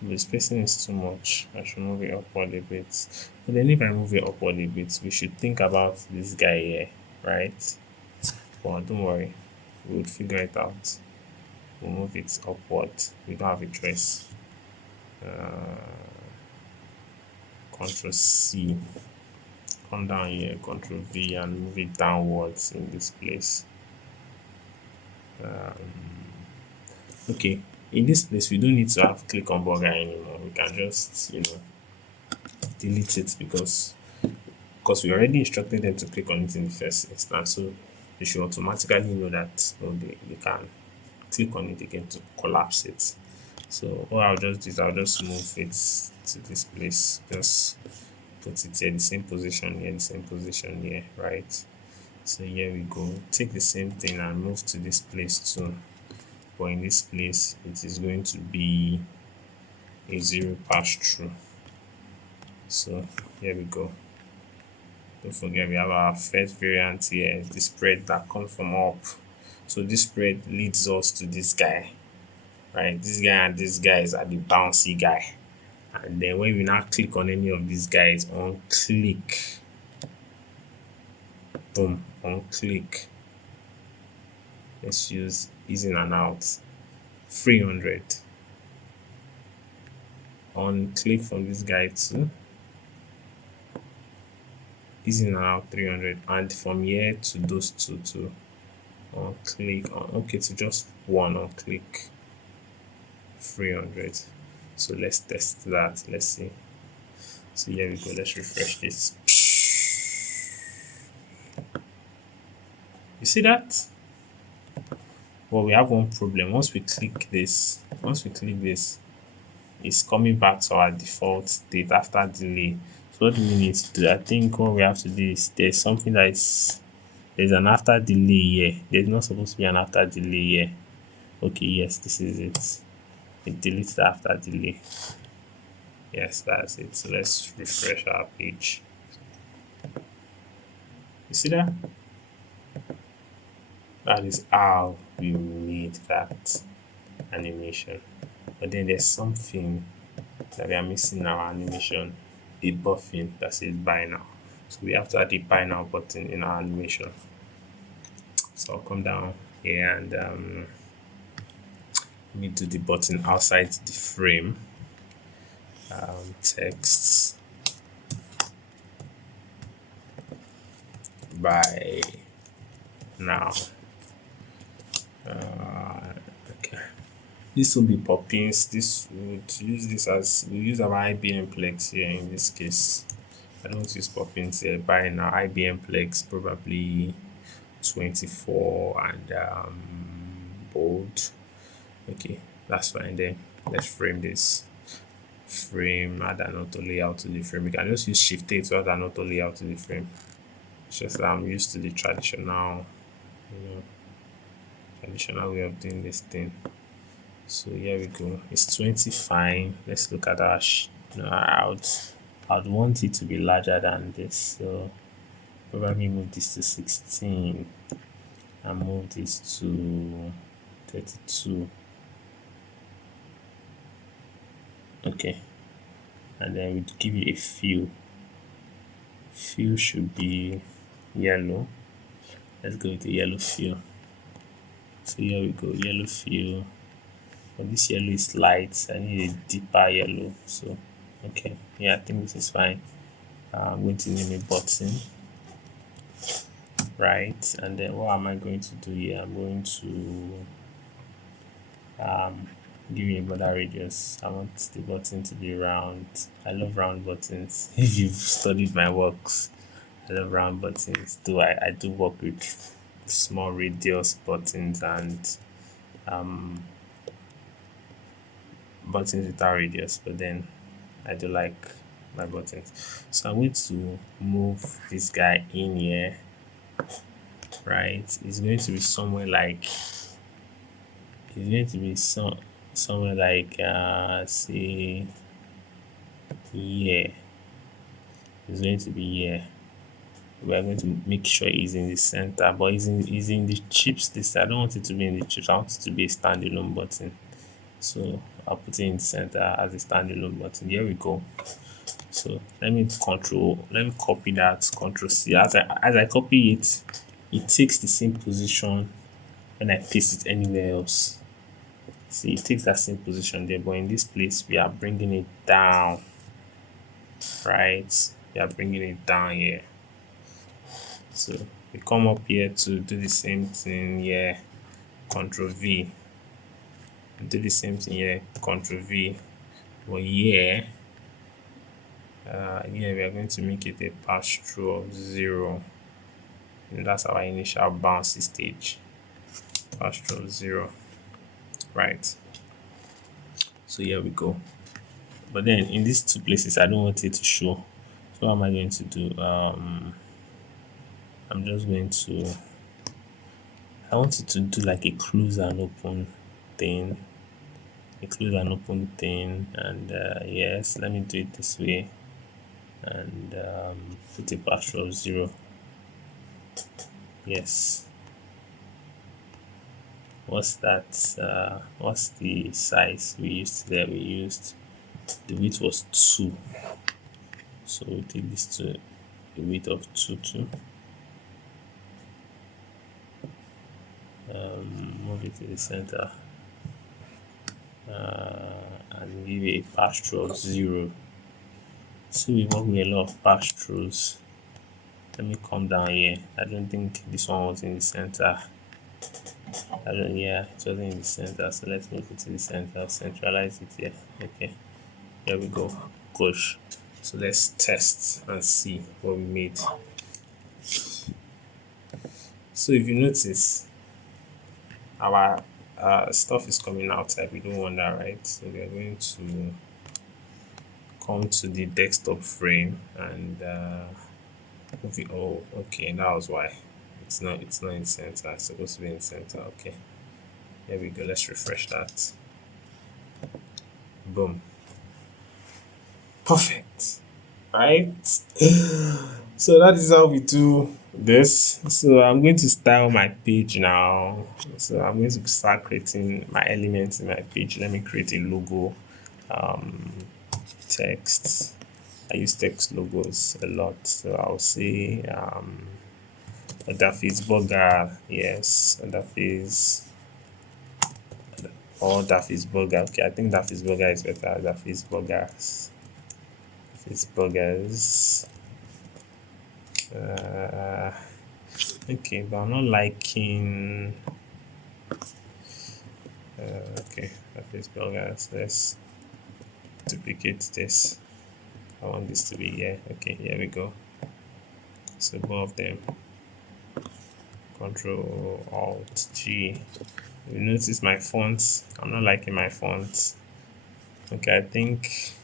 The spacing is too much. I should move it upward a bit. But then if I move it upward a bit, we should think about this guy here, right? Well, don't worry. We'll figure it out. We'll move it upward. We don't have a choice. Control C. Come down here, Control V, and move it downwards in this place. Okay, in this place, we don't need to have click on burger anymore. We can just, delete it because we already instructed them to click on it in the first instance. So they should automatically know that they can click on it again to collapse it. So what I'll just do is I'll just move it to this place. Just put it here, the same position here, the same position here, right? So here we go. Take the same thing and move to this place too. But in this place, it is going to be a zero pass through. So here we go. Don't forget we have our first variant here, the spread that comes from up. So this spread leads us to this guy, right? This guy and this guy are the bouncy guy. And then when we now click on any of these guys, on click, boom, on click. Let's use ease in and out, 300. On click from this guy too, ease in and out, 300. And from here to those two too, on click, on okay, to just one on click, 300. So let's test that. Let's see. So here we go. Let's refresh this. You see that? Well, we have one problem. Once we click this, it's coming back to our default state after delay. So what do we need to do? I think what we have to do is there's something that is there's an after delay here. There's not supposed to be an after delay here. Okay, yes, this is it. It deletes the after delay. Yes, that's it. So let's refresh our page. You see that? That is how we made that animation. But then there's something that we are missing in our animation, a buffing that says buy now. So we have to add a buy now button in our animation. So I'll come down here and let me do the button outside the frame. Text buy now. Okay. This will be poppins. This would use this as we use our IBM Plex here in this case. I don't use poppins here. Buy now IBM Plex probably 24 and bold. Okay, that's fine then. Let's frame this. Frame, add an auto layout to the frame. You can just use Shift A to add an auto layout to the frame. It's just that I'm used to the traditional, traditional way of doing this thing. So here we go. It's 20 fine. Let's look at our. I'd want it to be larger than this. So probably move this to 16 and move this to 32. Okay, and then we give you a fill. Fill should be yellow. Let's go with the yellow fill. So here we go, yellow fill. But this yellow is light. I need a deeper yellow. So okay, yeah, I think this is fine. I'm going to name a button, right? And then what am I going to do here? I'm going to Give me a border radius. I want the button to be round. I love round buttons. If you've studied my works, I love round buttons. I do work with small radius buttons and buttons without radius, but then I do like my buttons. So I'm going to move this guy in here, right? It's going to be somewhere like it's going to be somewhere like say here. It's going to be here. We are going to make sure it's in the center, but it's in the chips this I don't want it to be in the chips. I want it to be a standalone button. So I'll put it in the center as a standalone button. Here we go. So let me copy that, control C. As I copy it, it takes the same position when I paste it anywhere else. See, it takes that same position there, but in this place we are bringing it down, right? We are bringing it down here. So we come up here to do the same thing here, Control V. Do the same thing here, Control V. But here, here we are going to make it a pass through of 0. And that's our initial bouncy stage. Pass through of 0. Right. So here we go. But then in these two places, I don't want it to show. So what am I going to do? I'm just going to. I want it to do like a close and open thing. A close and open thing. And yes, let me do it this way. And put a pass through of 0. Yes. What's that? What's the size we used there? We used the width was 2. So we take this to a width of 2. Move it to the center and give it a pass through of 0. So we work with a lot of pass throughs. Let me come down here. I don't think this one was in the center. Yeah, it wasn't in the center. So let's move it to the center, centralize it here. Okay, here we go. Gosh. So let's test and see what we made. So if you notice, our stuff is coming outside. We don't want that, right? So we are going to come to the desktop frame and move it. Oh, okay, that was why. It's not in center. It's supposed to be in center. Okay. There we go. Let's refresh that. Boom. Perfect. Right? So that is how we do this. So I'm going to style my page now. So I'm going to start creating my elements in my page. Let me create a logo. Text. I use text logos a lot. So I'll say Odafe's burger. Yes, Odafe's burger. Okay, I think Daffy's burger is better. Daffy's burgers. Daffy's burgers. Okay, but I'm not liking. Okay, Daffy's burgers. Let's duplicate this. I want this to be here. Okay, here we go. So both of them. Control Alt G. You notice my fonts. I'm not liking my fonts. Okay, I think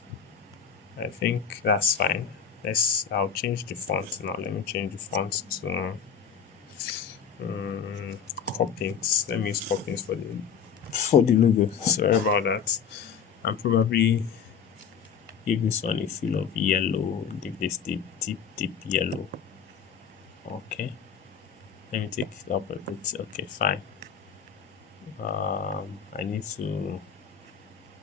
that's fine. I'll change the font now. Let me change the font to Poppins. Let me use Poppins for the logo. Sorry about that. I'm probably give this one a feel of yellow. Give this the deep yellow. Okay. Let me take it up a bit. Okay, fine. I need to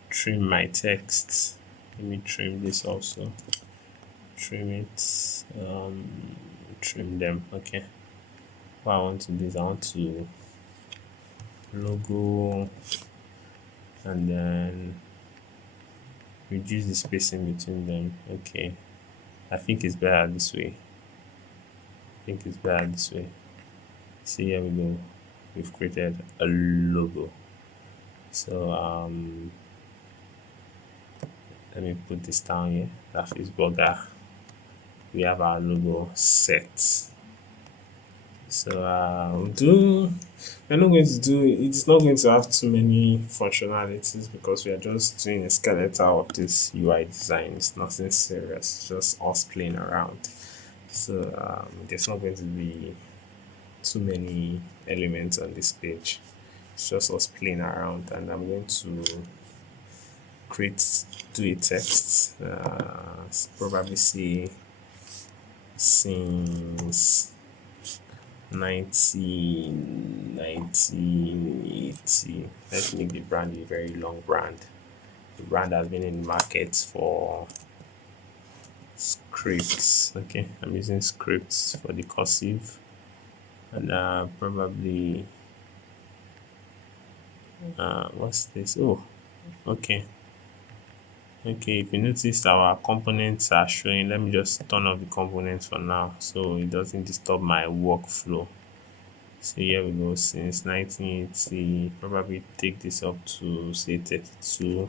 trim my text. Let me trim this also. Trim it. Trim them. Okay. What I want to do is I want to logo and then reduce the spacing between them. Okay. I think it's better this way. See, here we go. We've created a logo. So let me put this down here. That is burger. We have our logo set. So we're not going to do it's not going to have too many functionalities because we are just doing a skeleton of this UI design. It's nothing serious, it's just us playing around. So there's not going to be too many elements on this page. It's just us playing around, and I'm going to create do a text. Probably say since 1980. Let's make the brand a very long brand. The brand has been in the market for scripts. Okay, I'm using scripts for the cursive, and probably what's this? Oh, okay. Okay, if you notice our components are showing, let me just turn off the components for now so it doesn't disturb my workflow. So here we go, since 1980, probably take this up to say 32.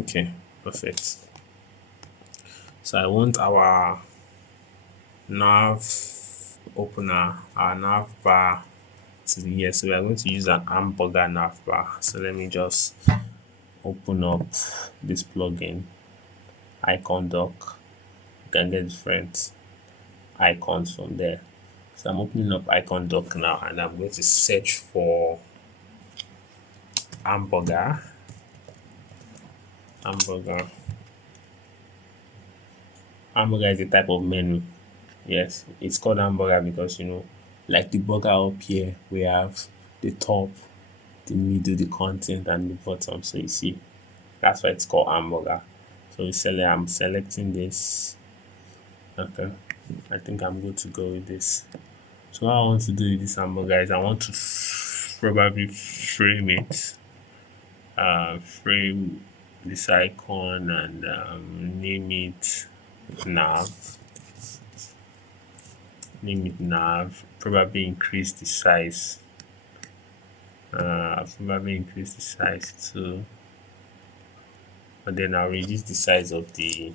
Okay, perfect. So I want our nav opener, our nav bar to be here. So we are going to use an hamburger nav bar. So let me just open up this plugin, icon dock. You can get different icons from there. So I'm opening up icon dock now, and I'm going to search for hamburger. Hamburger. Hamburger is a type of menu. Yes, it's called hamburger because like the burger up here, we have the top, the middle, the content, and the bottom. So you see, that's why it's called hamburger. So I'm selecting this. Okay, I think I'm good to go with this. So what I want to do with this hamburger is I want to probably frame it. Frame this icon and name it nav. Name it nav. Probably increase the size. Probably increase the size too. But then I'll reduce the size of the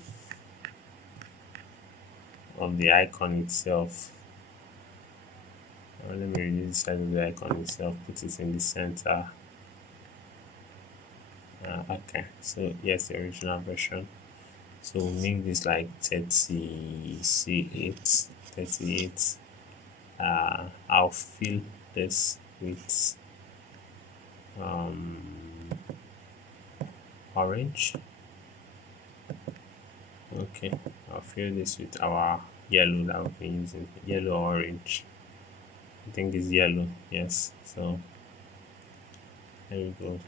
icon itself. Let me reduce the size of the icon itself. Put it in the center. Okay, so yes, the original version. So we'll make this like 38. 38. I'll fill this with orange. Okay, I'll fill this with our yellow that we've been using. Yellow orange. I think it's yellow, yes. So there we go.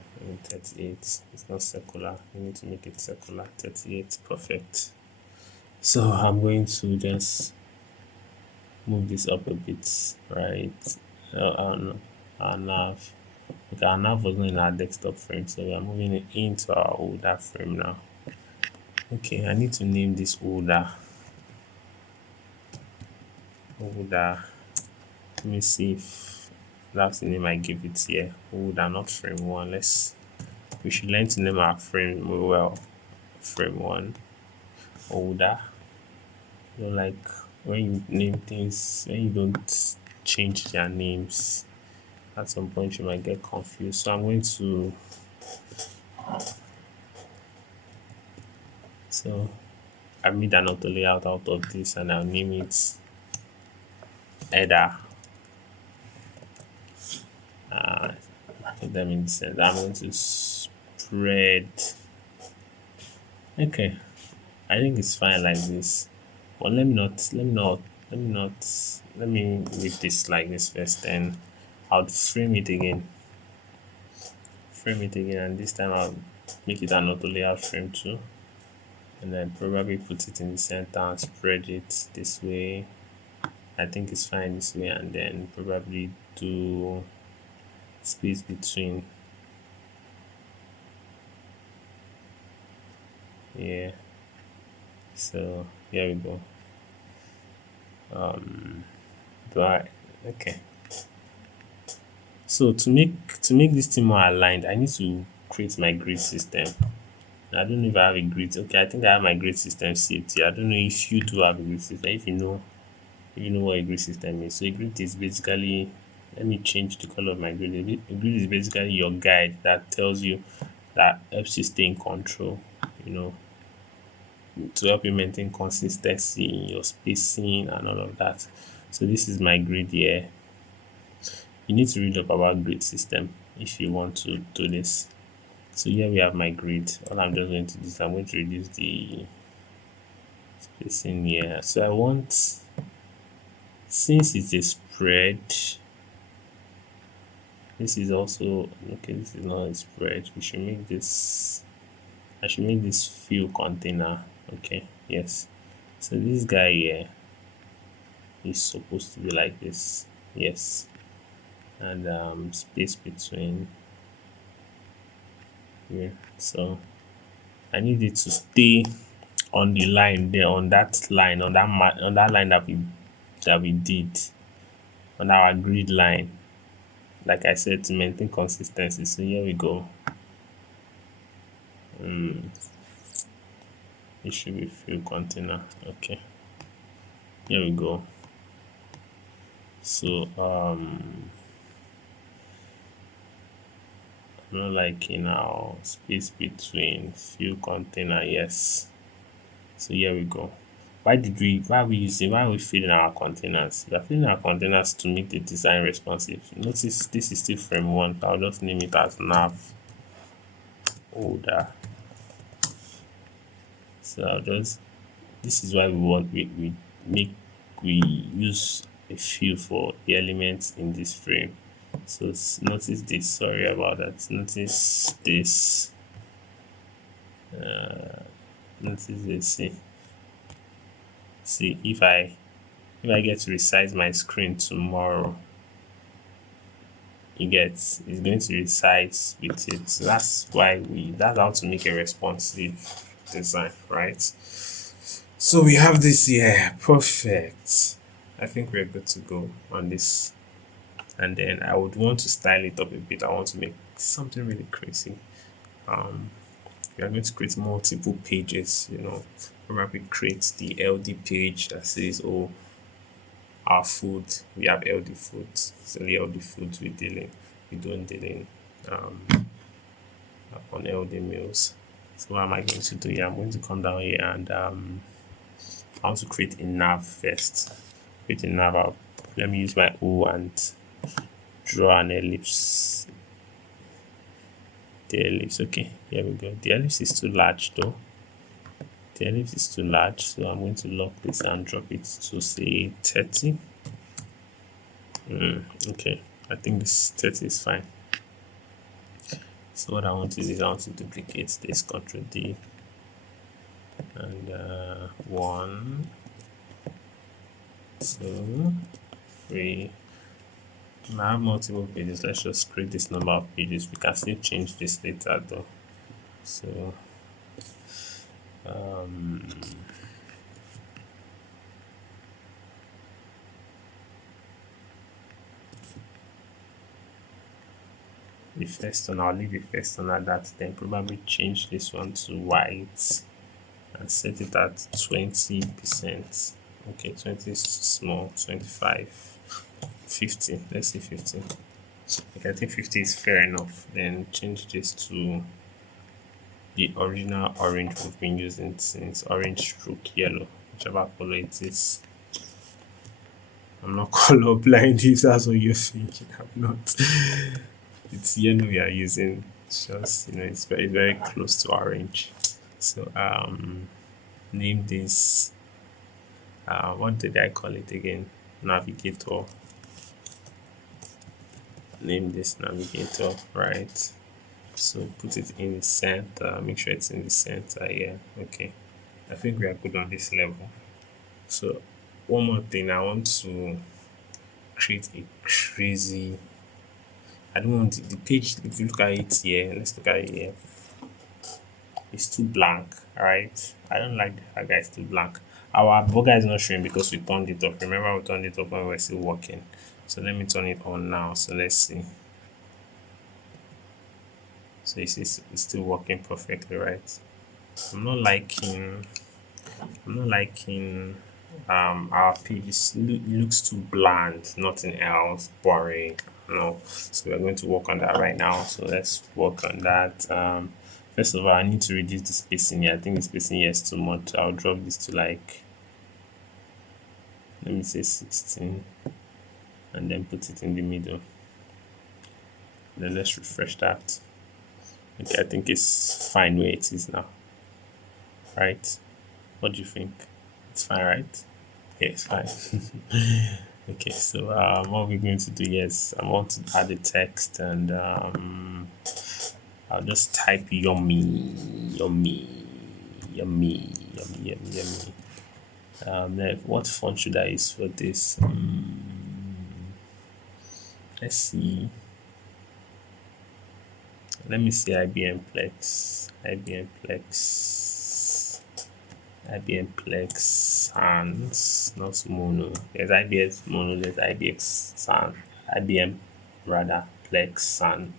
38. It's not circular. We need to make it circular. 38. Perfect. So I'm going to just move this up a bit, right? No, our nav. Okay, our nav was not in our desktop frame, so we are moving it into our older frame now. Okay, I need to name this older. Older. Let me see if that's the name I give it here. Older, not frame one. We should learn to name our frame well. Frame one. Older. Like when you name things, when you don't change their names, at some point you might get confused. So I'm going to I made an auto layout out of this, and I'll name it header. Put them in the center. I'm going to spread. Okay, I think it's fine like this. But let me leave this like this first, then I'll frame it again. And this time I'll make it an auto layout frame too. And then probably put it in the center and spread it this way. I think it's fine this way, and then probably do space between. Yeah. So here we go. Do I okay. So to make this thing more aligned, I need to create my grid system. I don't know if I have a grid. Okay, I think I have my grid system saved here. I don't know if you do have a grid system. If you know what a grid system is. So a grid is basically, let me change the color of my grid. A grid is basically your guide that tells you, that helps you stay in control, you know, to help you maintain consistency in your spacing and all of that. So this is my grid here. You need to read up about grid system if you want to do this. So here we have my grid. All I'm just going to do is I'm going to reduce the spacing here. So I want, since it's a spread, this is also okay. This is not a spread. We should make this. I should make this fill container. Okay. Yes. So this guy here is supposed to be like this. Yes. And space between here. So I need it to stay on the line there, on that line, on that line that we did, on our grid line. Like I said, to maintain consistency. So here we go. It should be fill container. Okay. Here we go. So I'm not liking our space between fill container. Yes. So here we go. Why are we filling our containers? We are filling our containers to make the design responsive. Notice this is still frame one. I'll just name it as nav order. So I'll just, this is why we use a fill for the elements in this frame. So notice this, sorry about that. Notice this. Notice this. See, if I get to resize my screen tomorrow, it's going to resize with it. So that's how to make a responsive design, right? So we have this here. Perfect. I think we're good to go on this. And then I would want to style it up a bit. I want to make something really crazy. We are going to create multiple pages, probably create the LD page that says, oh, our food, we have LD foods. It's only LD foods we don't dealing on LD meals. So what am I going to do here? I'm going to come down here and I want to create a nav first. Create a nav out. Let me use my O and draw an ellipse. The ellipse, okay, here we go. The ellipse is too large though. The ellipse is too large, so I'm going to lock this and drop it to say 30. Okay, I think this 30 is fine. So what I want to do is I want to duplicate this, Ctrl D, and 1, 2, 3. I have multiple pages. Let's just create this number of pages. We can still change this later though. So the first one, I'll leave the first one at that, then probably change this one to white and set it at 20%. Okay, 20 is small, 25, 50. Let's say 50. Okay, I think 50 is fair enough. Then change this to the original orange we've been using since, orange stroke yellow, whichever color it is. I'm not color blind if that's what you're thinking. I'm not. It's yellow we are using. It's just, it's very, very close to orange. So name this, what did I call it again? Navigator. Name this navigator, right? So put it in the center, make sure it's in the center here. Okay, I think we are good on this level. So one more thing, I want to create a crazy, I don't want the page, if you look at it here, let's look at it here, it's too blank. All right, I don't like that guy, it's too blank. Our burger is not showing because we turned it off. Remember, we turned it off when we were still working. So let me turn it on now. So let's see. So it's still working perfectly, right? I'm not liking I'm not liking our page. It looks too bland, nothing else, boring. No. So we're going to work on that right now. So let's work on that. First of all, I need to reduce the spacing here. I think the spacing here is too much. I'll drop this to like, let me say 16, and then put it in the middle. Then let's refresh that. Okay, I think it's fine where it is now. Right? What do you think? It's fine, right? Yeah, it's fine. Okay, so what we're going to do is I want to add a text, and I'll just type yummy, yummy, yummy, yummy, yummy, yummy. Then what font should I use for this? Let's see. Let me see IBM Plex, IBM Plex, IBM Plex Sans, not Mono. There's IBM Mono, there's IBM Sans, IBM rather Plex Sans,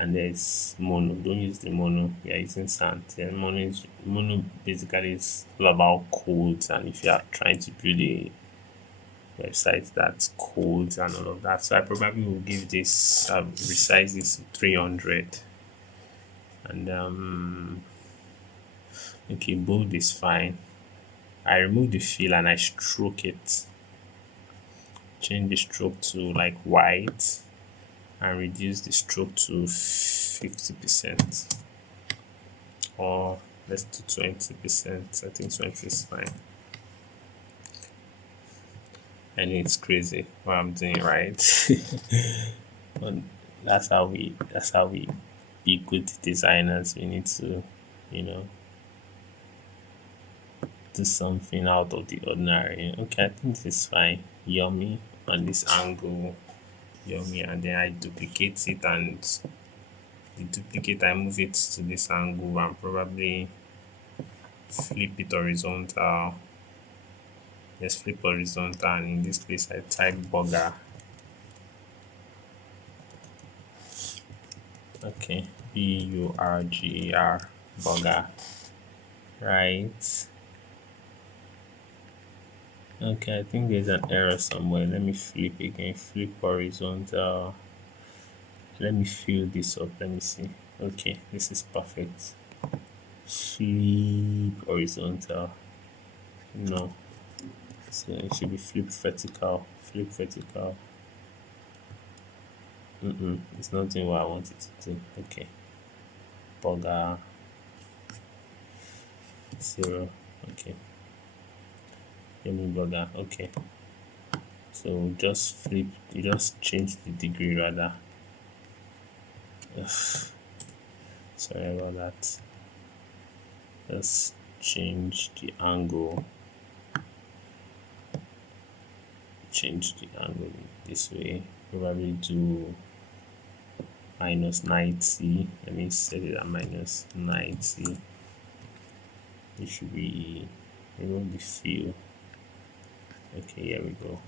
and there's Mono. Don't use the Mono. You're using Sans. Yeah, Mono basically is all about codes, and if you are trying to build a website that's codes and all of that, so I probably will give this resize this to 300, and okay, bold is fine. I remove the fill and I stroke it. Change the stroke to like white and reduce the stroke to 50%. Or let's do 20%. I think 20 is fine. I know it's crazy what I'm doing, right? But that's how we be good designers. We need to, you know, do something out of the ordinary. Okay, I think this is fine. Yummy on this angle. Yummy, and then I duplicate it, and the duplicate I move it to this angle and probably flip it horizontal. Let's flip horizontal, and in this place I type burger. Okay, burger, burger, right? Okay, I think there's an error somewhere. Let me flip again, flip horizontal. Let me fill this up. Let me see. Okay, this is perfect. Flip horizontal. No. So it should be flip vertical. Flip vertical. It's not doing what I want it to do. Okay. Burger 0. Okay. Yummy burger. Okay. So just flip. You just change the degree rather. Ugh. Sorry about that. Just change the angle. Change the angle this way. Probably do minus 90. Let me set it at minus 90. It should be, remove the fill. Okay, here we go.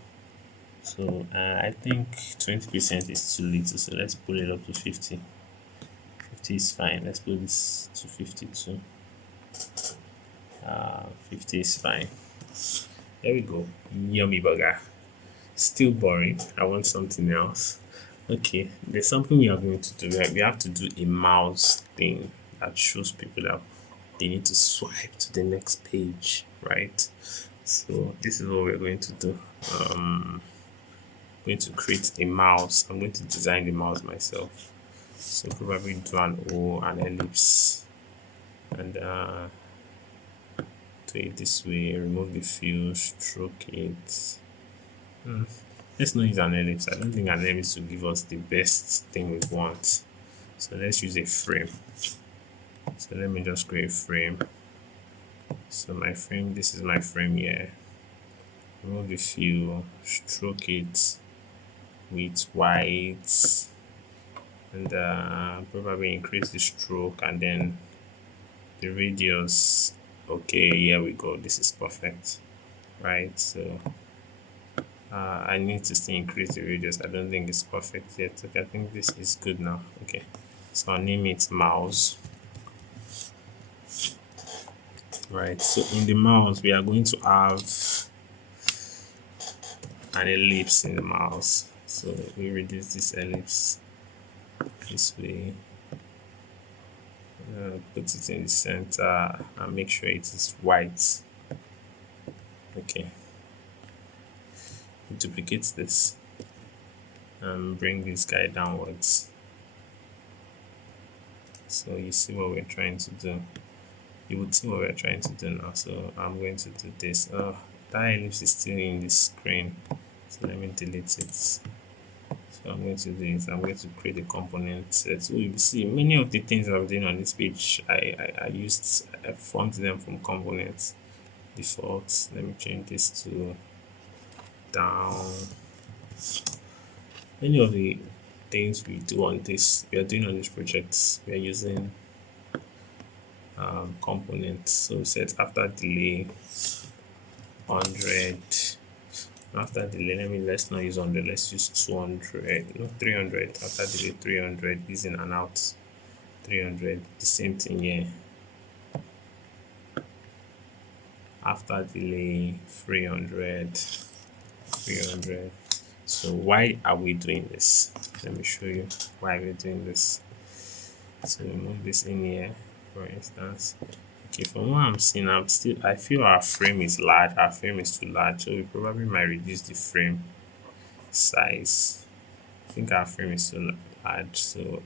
So I think 20% is too little, so let's pull it up to 50. 50 is fine. Let's put this to 52. 50 is fine. There we go. Yummy burger. Still boring. I want something else. Okay, there's something we are going to do. We have to do a mouse thing that shows people that they need to swipe to the next page, right? So this is what we're going to do. I'm going to create a mouse. I'm going to design the mouse myself. So probably do an O, an ellipse, and do it this way. Remove the fill, stroke it. Let's not use an ellipse. I don't think an ellipse will give us the best thing we want. So let's use a frame. So let me just create a frame. So my frame, this is my frame here. Remove the fill, stroke it with white, and probably increase the stroke, and then the radius. Okay, here we go. This is perfect, right? So I need to still increase the radius. I don't think it's perfect yet. Okay, I think this is good now. Okay, So I'll name it mouse. Right. So in the mouse, we are going to have an ellipse in the mouse. So we reduce this ellipse this way. Put it in the center and make sure it is white. Okay. Duplicate this and bring this guy downwards. So you see what we're trying to do. You would see what we're trying to do now. So I'm going to do this. That ellipse is still in the screen. So let me delete it. So I'm going to do this. I'm going to create a component set. So you see many of the things I'm doing on this page, I formed them from components. Default. Let me change this to down. Many of the things we are doing on this project, we are using components. So we set after delay 100. After delay, let's not use 100, let's use 200, no, 300. After delay 300, using and out 300. The same thing here. After delay 300. So why are we doing this? Let me show you why we're doing this. So we move this in here, for instance. Okay, from what I'm seeing, I feel our frame is large. Our frame is too large, so we probably might reduce the frame size. I think our frame is too large, so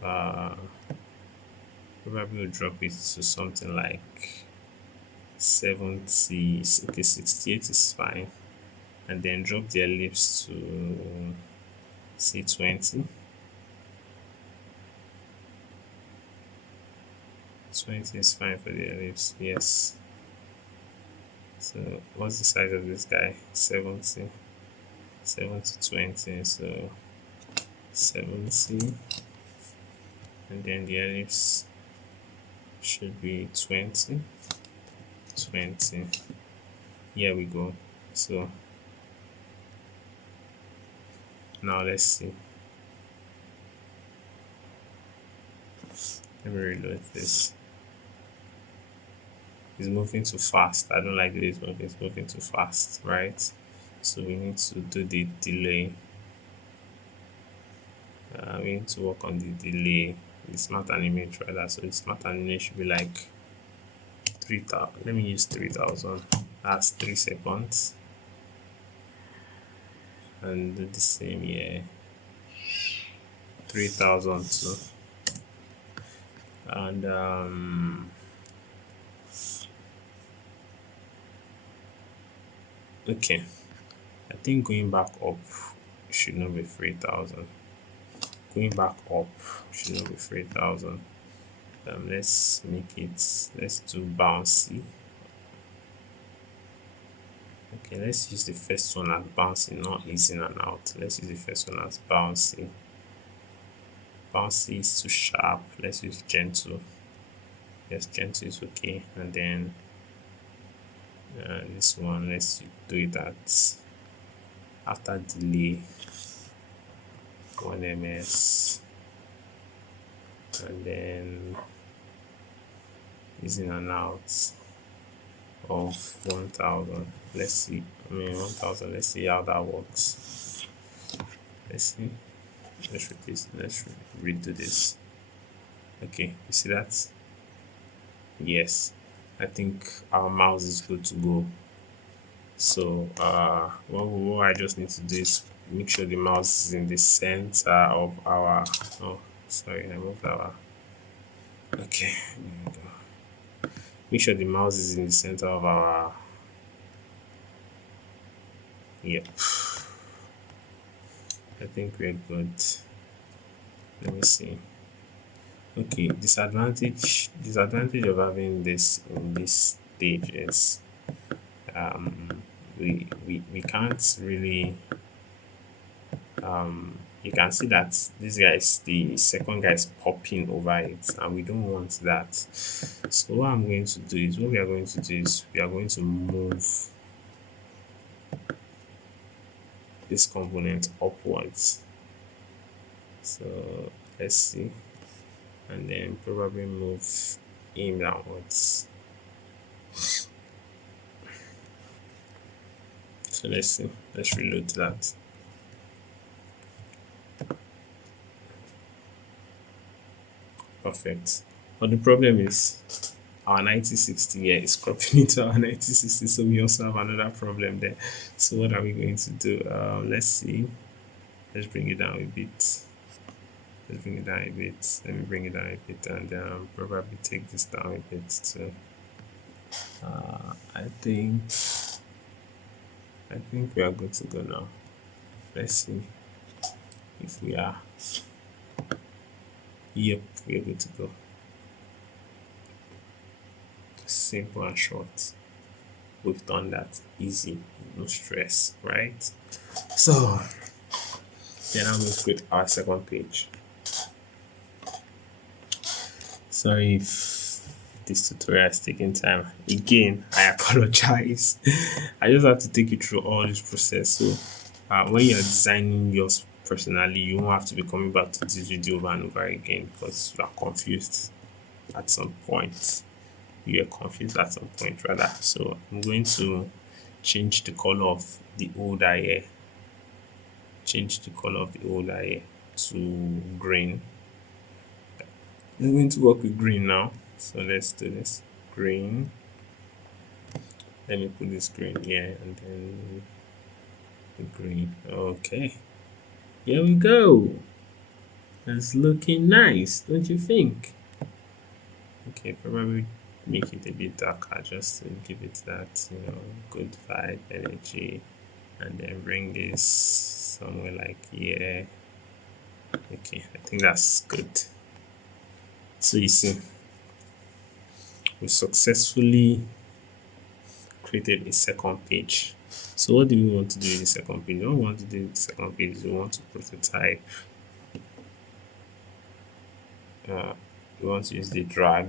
probably will drop it to something like 70. Okay, 68 is fine, and then drop the ellipse to say 20. 20 is fine for the ellipse, yes. So what's the size of this guy? 70. 20, so 70, and then the ellipse should be 20. Here we go. So now let's see. Let me reload this. It's moving too fast. I don't like this one. It's moving too fast, right? So we need to do the delay. We need to work on the delay. The smart animate rather. So the smart animate should be like 3,000. Let me use 3,000. That's 3 seconds. And do the same here. 3,000 too. And okay, I think going back up should not be 3,000. Going back up should not be 3,000. Let's do bouncy. Okay, let's use the first one as bouncy, not easing and out. Let's use the first one as bouncy. Bouncy is too sharp. Let's use gentle. Yes, gentle is okay. And then this one, let's do it at after delay 1 ms, and then in and out of 1,000. Let's see. 1,000. Let's see how that works. Let's see. Let's redo this. Okay, you see that? Yes, I think our mouse is good to go. So what I just need to do is make sure the mouse is in the center of our I moved our okay, there we go. Make sure the mouse is in the center of our yep. I think we're good. Let me see. Okay, disadvantage of having this in this stage is we can't really you can see that this guy is the second guy is popping over it, and we don't want that. So what we are going to do is we are going to move this component upwards. So let's see. and then probably move him downwards. So let's see. Let's reload that. Perfect. But the problem is our 9060 here is cropping into our 9060, so we also have another problem there. So what are we going to do? Let's see. Let's bring it down a bit. Let's bring it down a bit. Let me bring it down a bit and probably take this down a bit too. I think we are good to go now. Let's see if we are. Yep, we are good to go. Simple and short. We've done that. Easy, no stress, right? So then I'm going to create our second page. Sorry if this tutorial is taking time. Again, I apologize. I just have to take you through all this process. So when you're designing yours personally, you won't have to be coming back to this video over and over again because you are confused at some point. You are confused at some point rather. So I'm going to change the color of the older hair. Change the color of the older hair to green. I'm going to work with green now. So let's do this. Green. Let me put this green here and then green. Okay. Here we go. That's looking nice, don't you think? Okay, probably make it a bit darker just to give it that, good vibe, energy. And then bring this somewhere like here. Okay, I think that's good. So you see, we successfully created a second page. So what do we want to do in the second page? What we want to do in the second page is we want to prototype. We want to use the drag.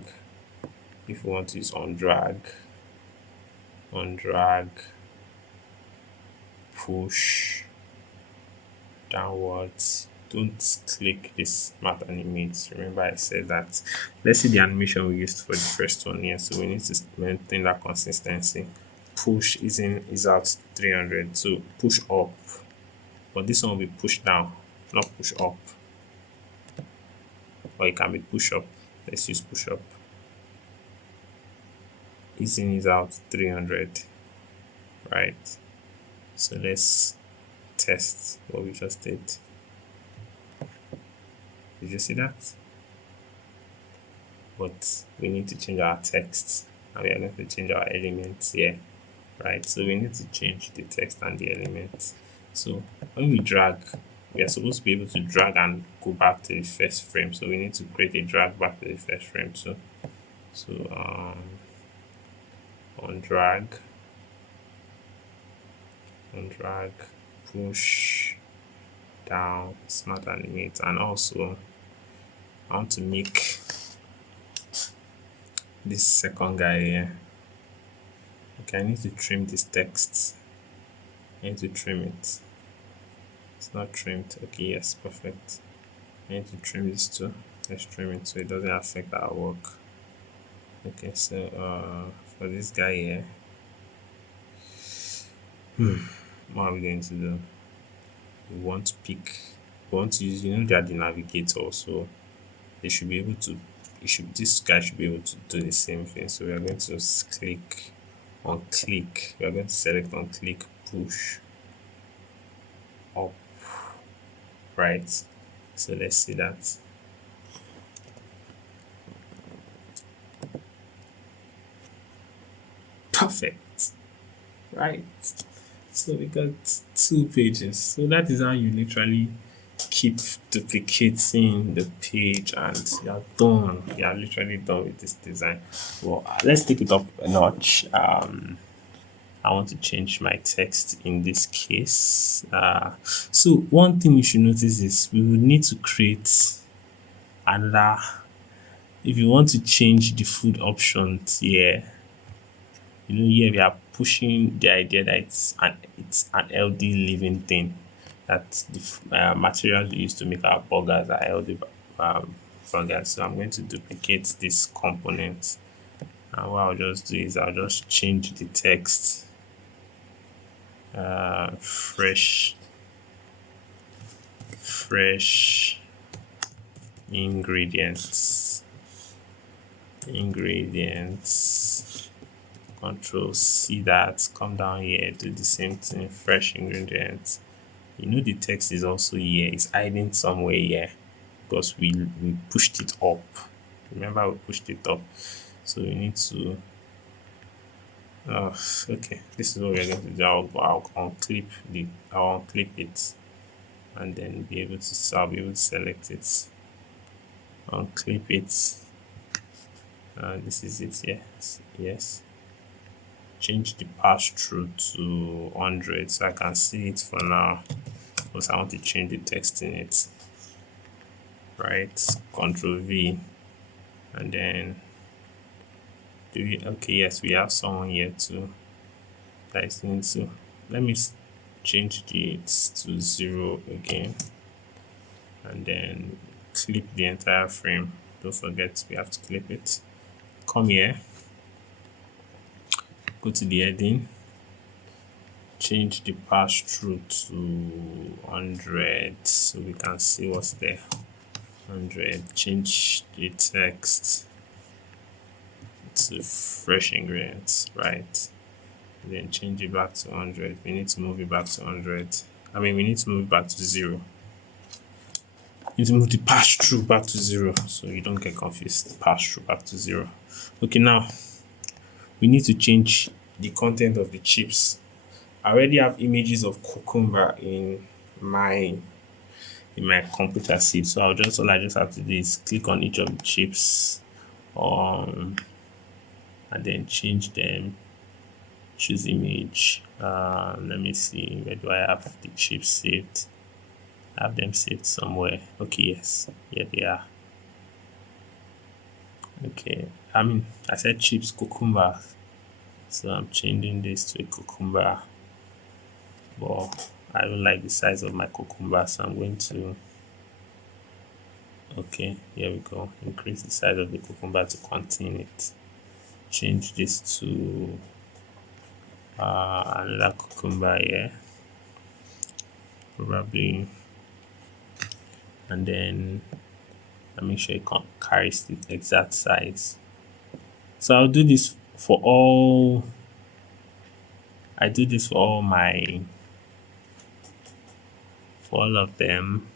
If we want to use on drag, push downwards. Don't click this smart animate. Remember I said that. Let's see the animation we used for the first one here. So we need to maintain that consistency. Push is out 300. So push up. But this one will be push down, not push up. Or it can be push up. Let's use push up. Is out 300. Right. So let's test what we just did. Did you see that? But we need to change our text and we are going to change our elements here, right? So we need to change the text and the elements. So when we drag, we are supposed to be able to drag and go back to the first frame. So we need to create a drag back to the first frame. So on drag, push down, smart animate, and also I want to make this second guy here. Okay, I need to trim this text. I need to trim it. It's not trimmed. Okay, yes, perfect. I need to trim this too. Let's trim it so it doesn't affect our work. Okay, so for this guy here, what are we going to do? We want to use, they are the navigator, so they should be able to, this guy should be able to do the same thing. So we are going to click on click. We are going to select on click, push up, right? So let's see that. Perfect, right? So we got 2 pages. So that is how you literally keep duplicating the page and you're done. You're literally done with this design. Well, let's take it up a notch. I want to change my text in this case. So one thing you should notice is we will need to create another. If you want to change the food options here, here we are pushing the idea that it's an healthy living thing, that the materials we use to make our burgers are healthy burger. So I'm going to duplicate this component. And what I'll just do is I'll just change the text. Fresh ingredients. Control C that, come down here, do the same thing, fresh ingredients. You know the text is also here, it's hiding somewhere here because we pushed it up. Remember we pushed it up. So we need to okay, this is what we're going to do. I'll unclip it and then be able to I'll be able to select it, unclip it. This is it, yes. Change the pass through to 100 so I can see it for now because I want to change the text in it. Right, Control V, and then okay, yes, we have someone here too that is going to, let me change it to 0 again, and then clip the entire frame. Don't forget we have to clip it. Come here, go to the heading, change the pass through to 100 so we can see what's there. 100, change the text to fresh ingredients, right? And then change it back to 100. We need to move it back to 100. We need to move it back to 0. You need to move the pass through back to 0 so you don't get confused. Pass through back to 0. Okay, now we need to change the content of the chips. I already have images of cucumber in my computer seed, so all I just have to do is click on each of the chips, and then change them. Choose image. Let me see, where do I have the chips saved? I have them saved somewhere. Okay, yes, here they are. Okay, I said chips, cucumber, so I'm changing this to a cucumber, but I don't like the size of my cucumber, so I'm going to, okay, here we go, increase the size of the cucumber to contain it. Change this to another cucumber here, probably, and then I make sure it carries the exact size. So I'll do this for all. I do this for all of them.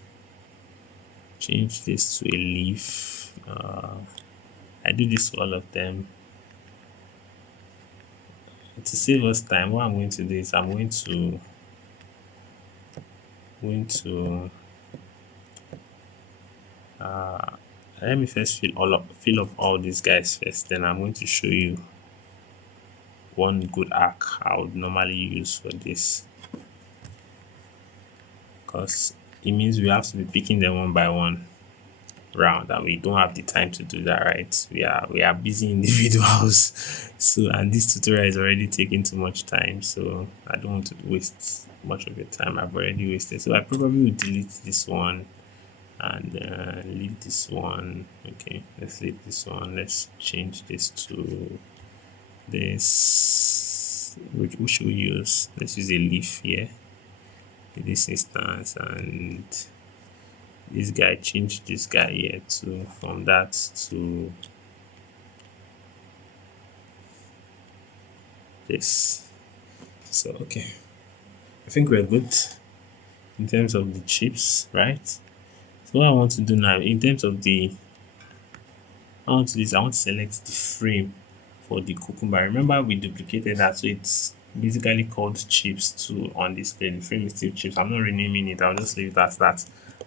Change this to a leaf. I do this for all of them. To save us time, what I'm going to do is I'm going to let me first fill up all these guys first, then I'm going to show you one good arc I would normally use for this, because it means we have to be picking them one by one round and we don't have the time to do that, right? We are busy individuals. So, and this tutorial is already taking too much time, so I don't want to waste much of your time. I've already wasted, so I probably will delete this one and leave this one. Okay, let's leave this one. Let's change this to this. Which should we use? Let's use a leaf here in this instance, and this guy, change this guy here to, from that to this. So okay, I think we're good in terms of the chips, right? So what I want to do now, in terms of the, I want to select the frame for the cucumber. Remember we duplicated that, so it's basically called chips 2 on display. The frame is still chips. I'm not renaming it, I'll just leave it as that.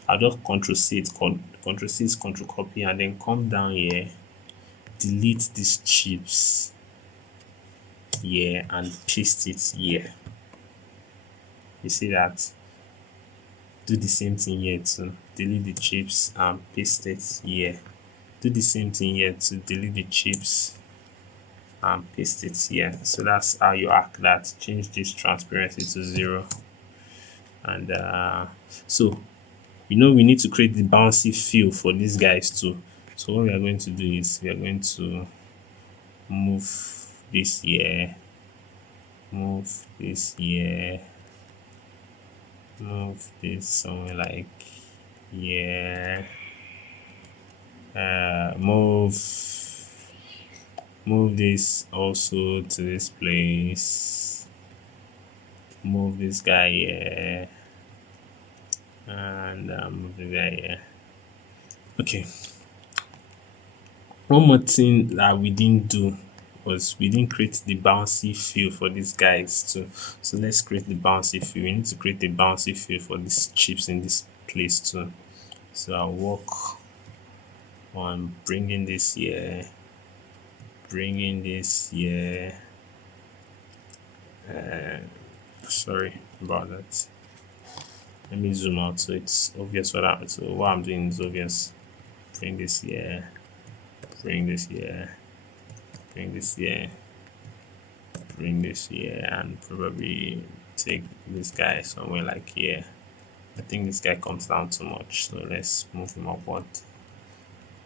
I'll just Control C, Control copy, and then come down here, delete these chips here and paste it here. You see that? Do the same thing here too. Delete the chips and paste it here. Do the same thing here to delete the chips and paste it here. So that's how you arc that. Change this transparency to 0. And so we need to create the bouncy feel for these guys too. So what we are going to do is we are going to move this here, move this here, move this somewhere like here, move this also to this place, move this guy here, and move the guy here. Okay, one more thing that we didn't do was we didn't create the bouncy fill for these guys too. So let's create the bouncy fill. We need to create the bouncy fill for these chips in this place too. So I'll work on bringing this here, bringing this here. Sorry about that. Let me zoom out so it's obvious what I'm doing is obvious. Bring this here, bring this here, bring this here, bring this here, and probably take this guy somewhere like here. I think this guy comes down too much, so let's move him upward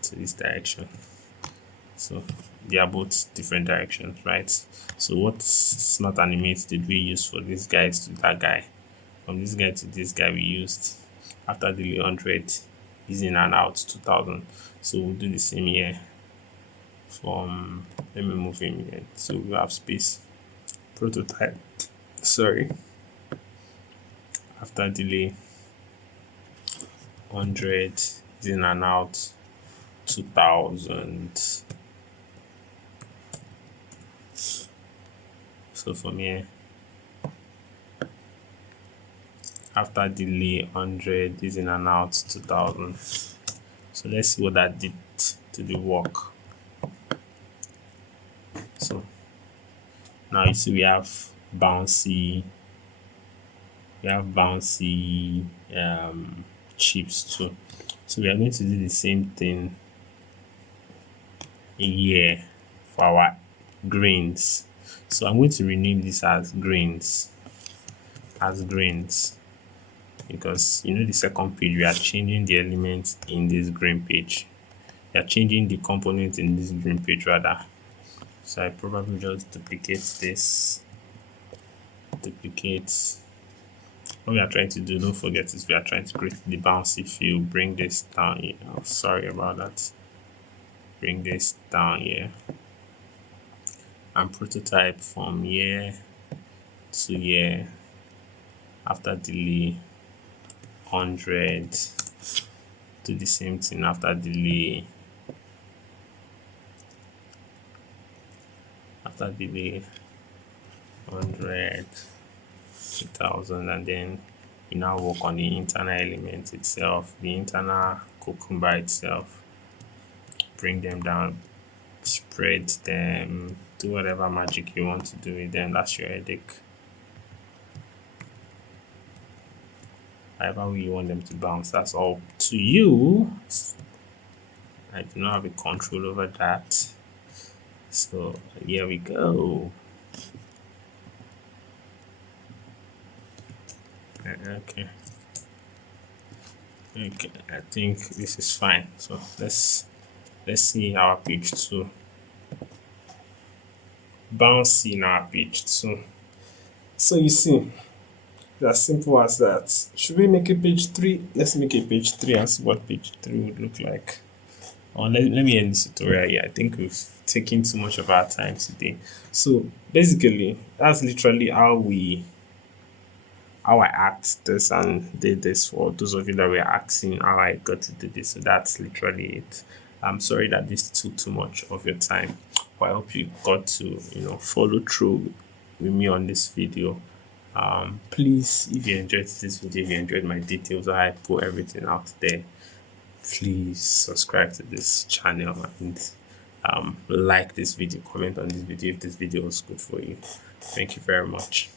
to this direction. So they are both different directions, right? So what smart animate did we use for these guys to that guy? From this guy to this guy we used after the 100 is in and out 2000. So we'll do the same here. From let me move him here so we have space. Prototype, sorry, after delay 100 is in and out 2000. So from here, after delay 100 is in and out 2000. So let's see what that did to the work. So now you see we have bouncy chips too. So we are going to do the same thing here for our grains. So I'm going to rename this as grains, because you know the second page we are changing the elements in this green page. We are changing the components in this green page rather. So I probably just duplicate this, what we are trying to do, don't forget, is we are trying to create the bouncy fill. Bring this down here. Oh, sorry about that. Bring this down here and prototype from here to here after delay 100. Do the same thing after delay 100, 2000, and then you now work on the internal element itself, the internal cucumber itself. Bring them down, spread them, do whatever magic you want to do with them. That's your headache. However way you want them to bounce, that's all to you. I do not have a control over that. So here we go. Okay, I think this is fine. So let's see our page 2. Bouncy in our page 2. So you see, it's as simple as that. Should we make a page 3? Let's make a page 3 and see what page 3 would look like. Or let me end this tutorial here. I think we've taken too much of our time today. So basically, that's literally how I act this and did this for those of you that were asking how I got to do this. So that's literally it. I'm sorry that this took too much of your time, but I hope you got to follow through with me on this video. Please, if you enjoyed this video, if you enjoyed my details, I put everything out there, please subscribe to this channel and like this video, comment on this video if this video was good for you. Thank you very much.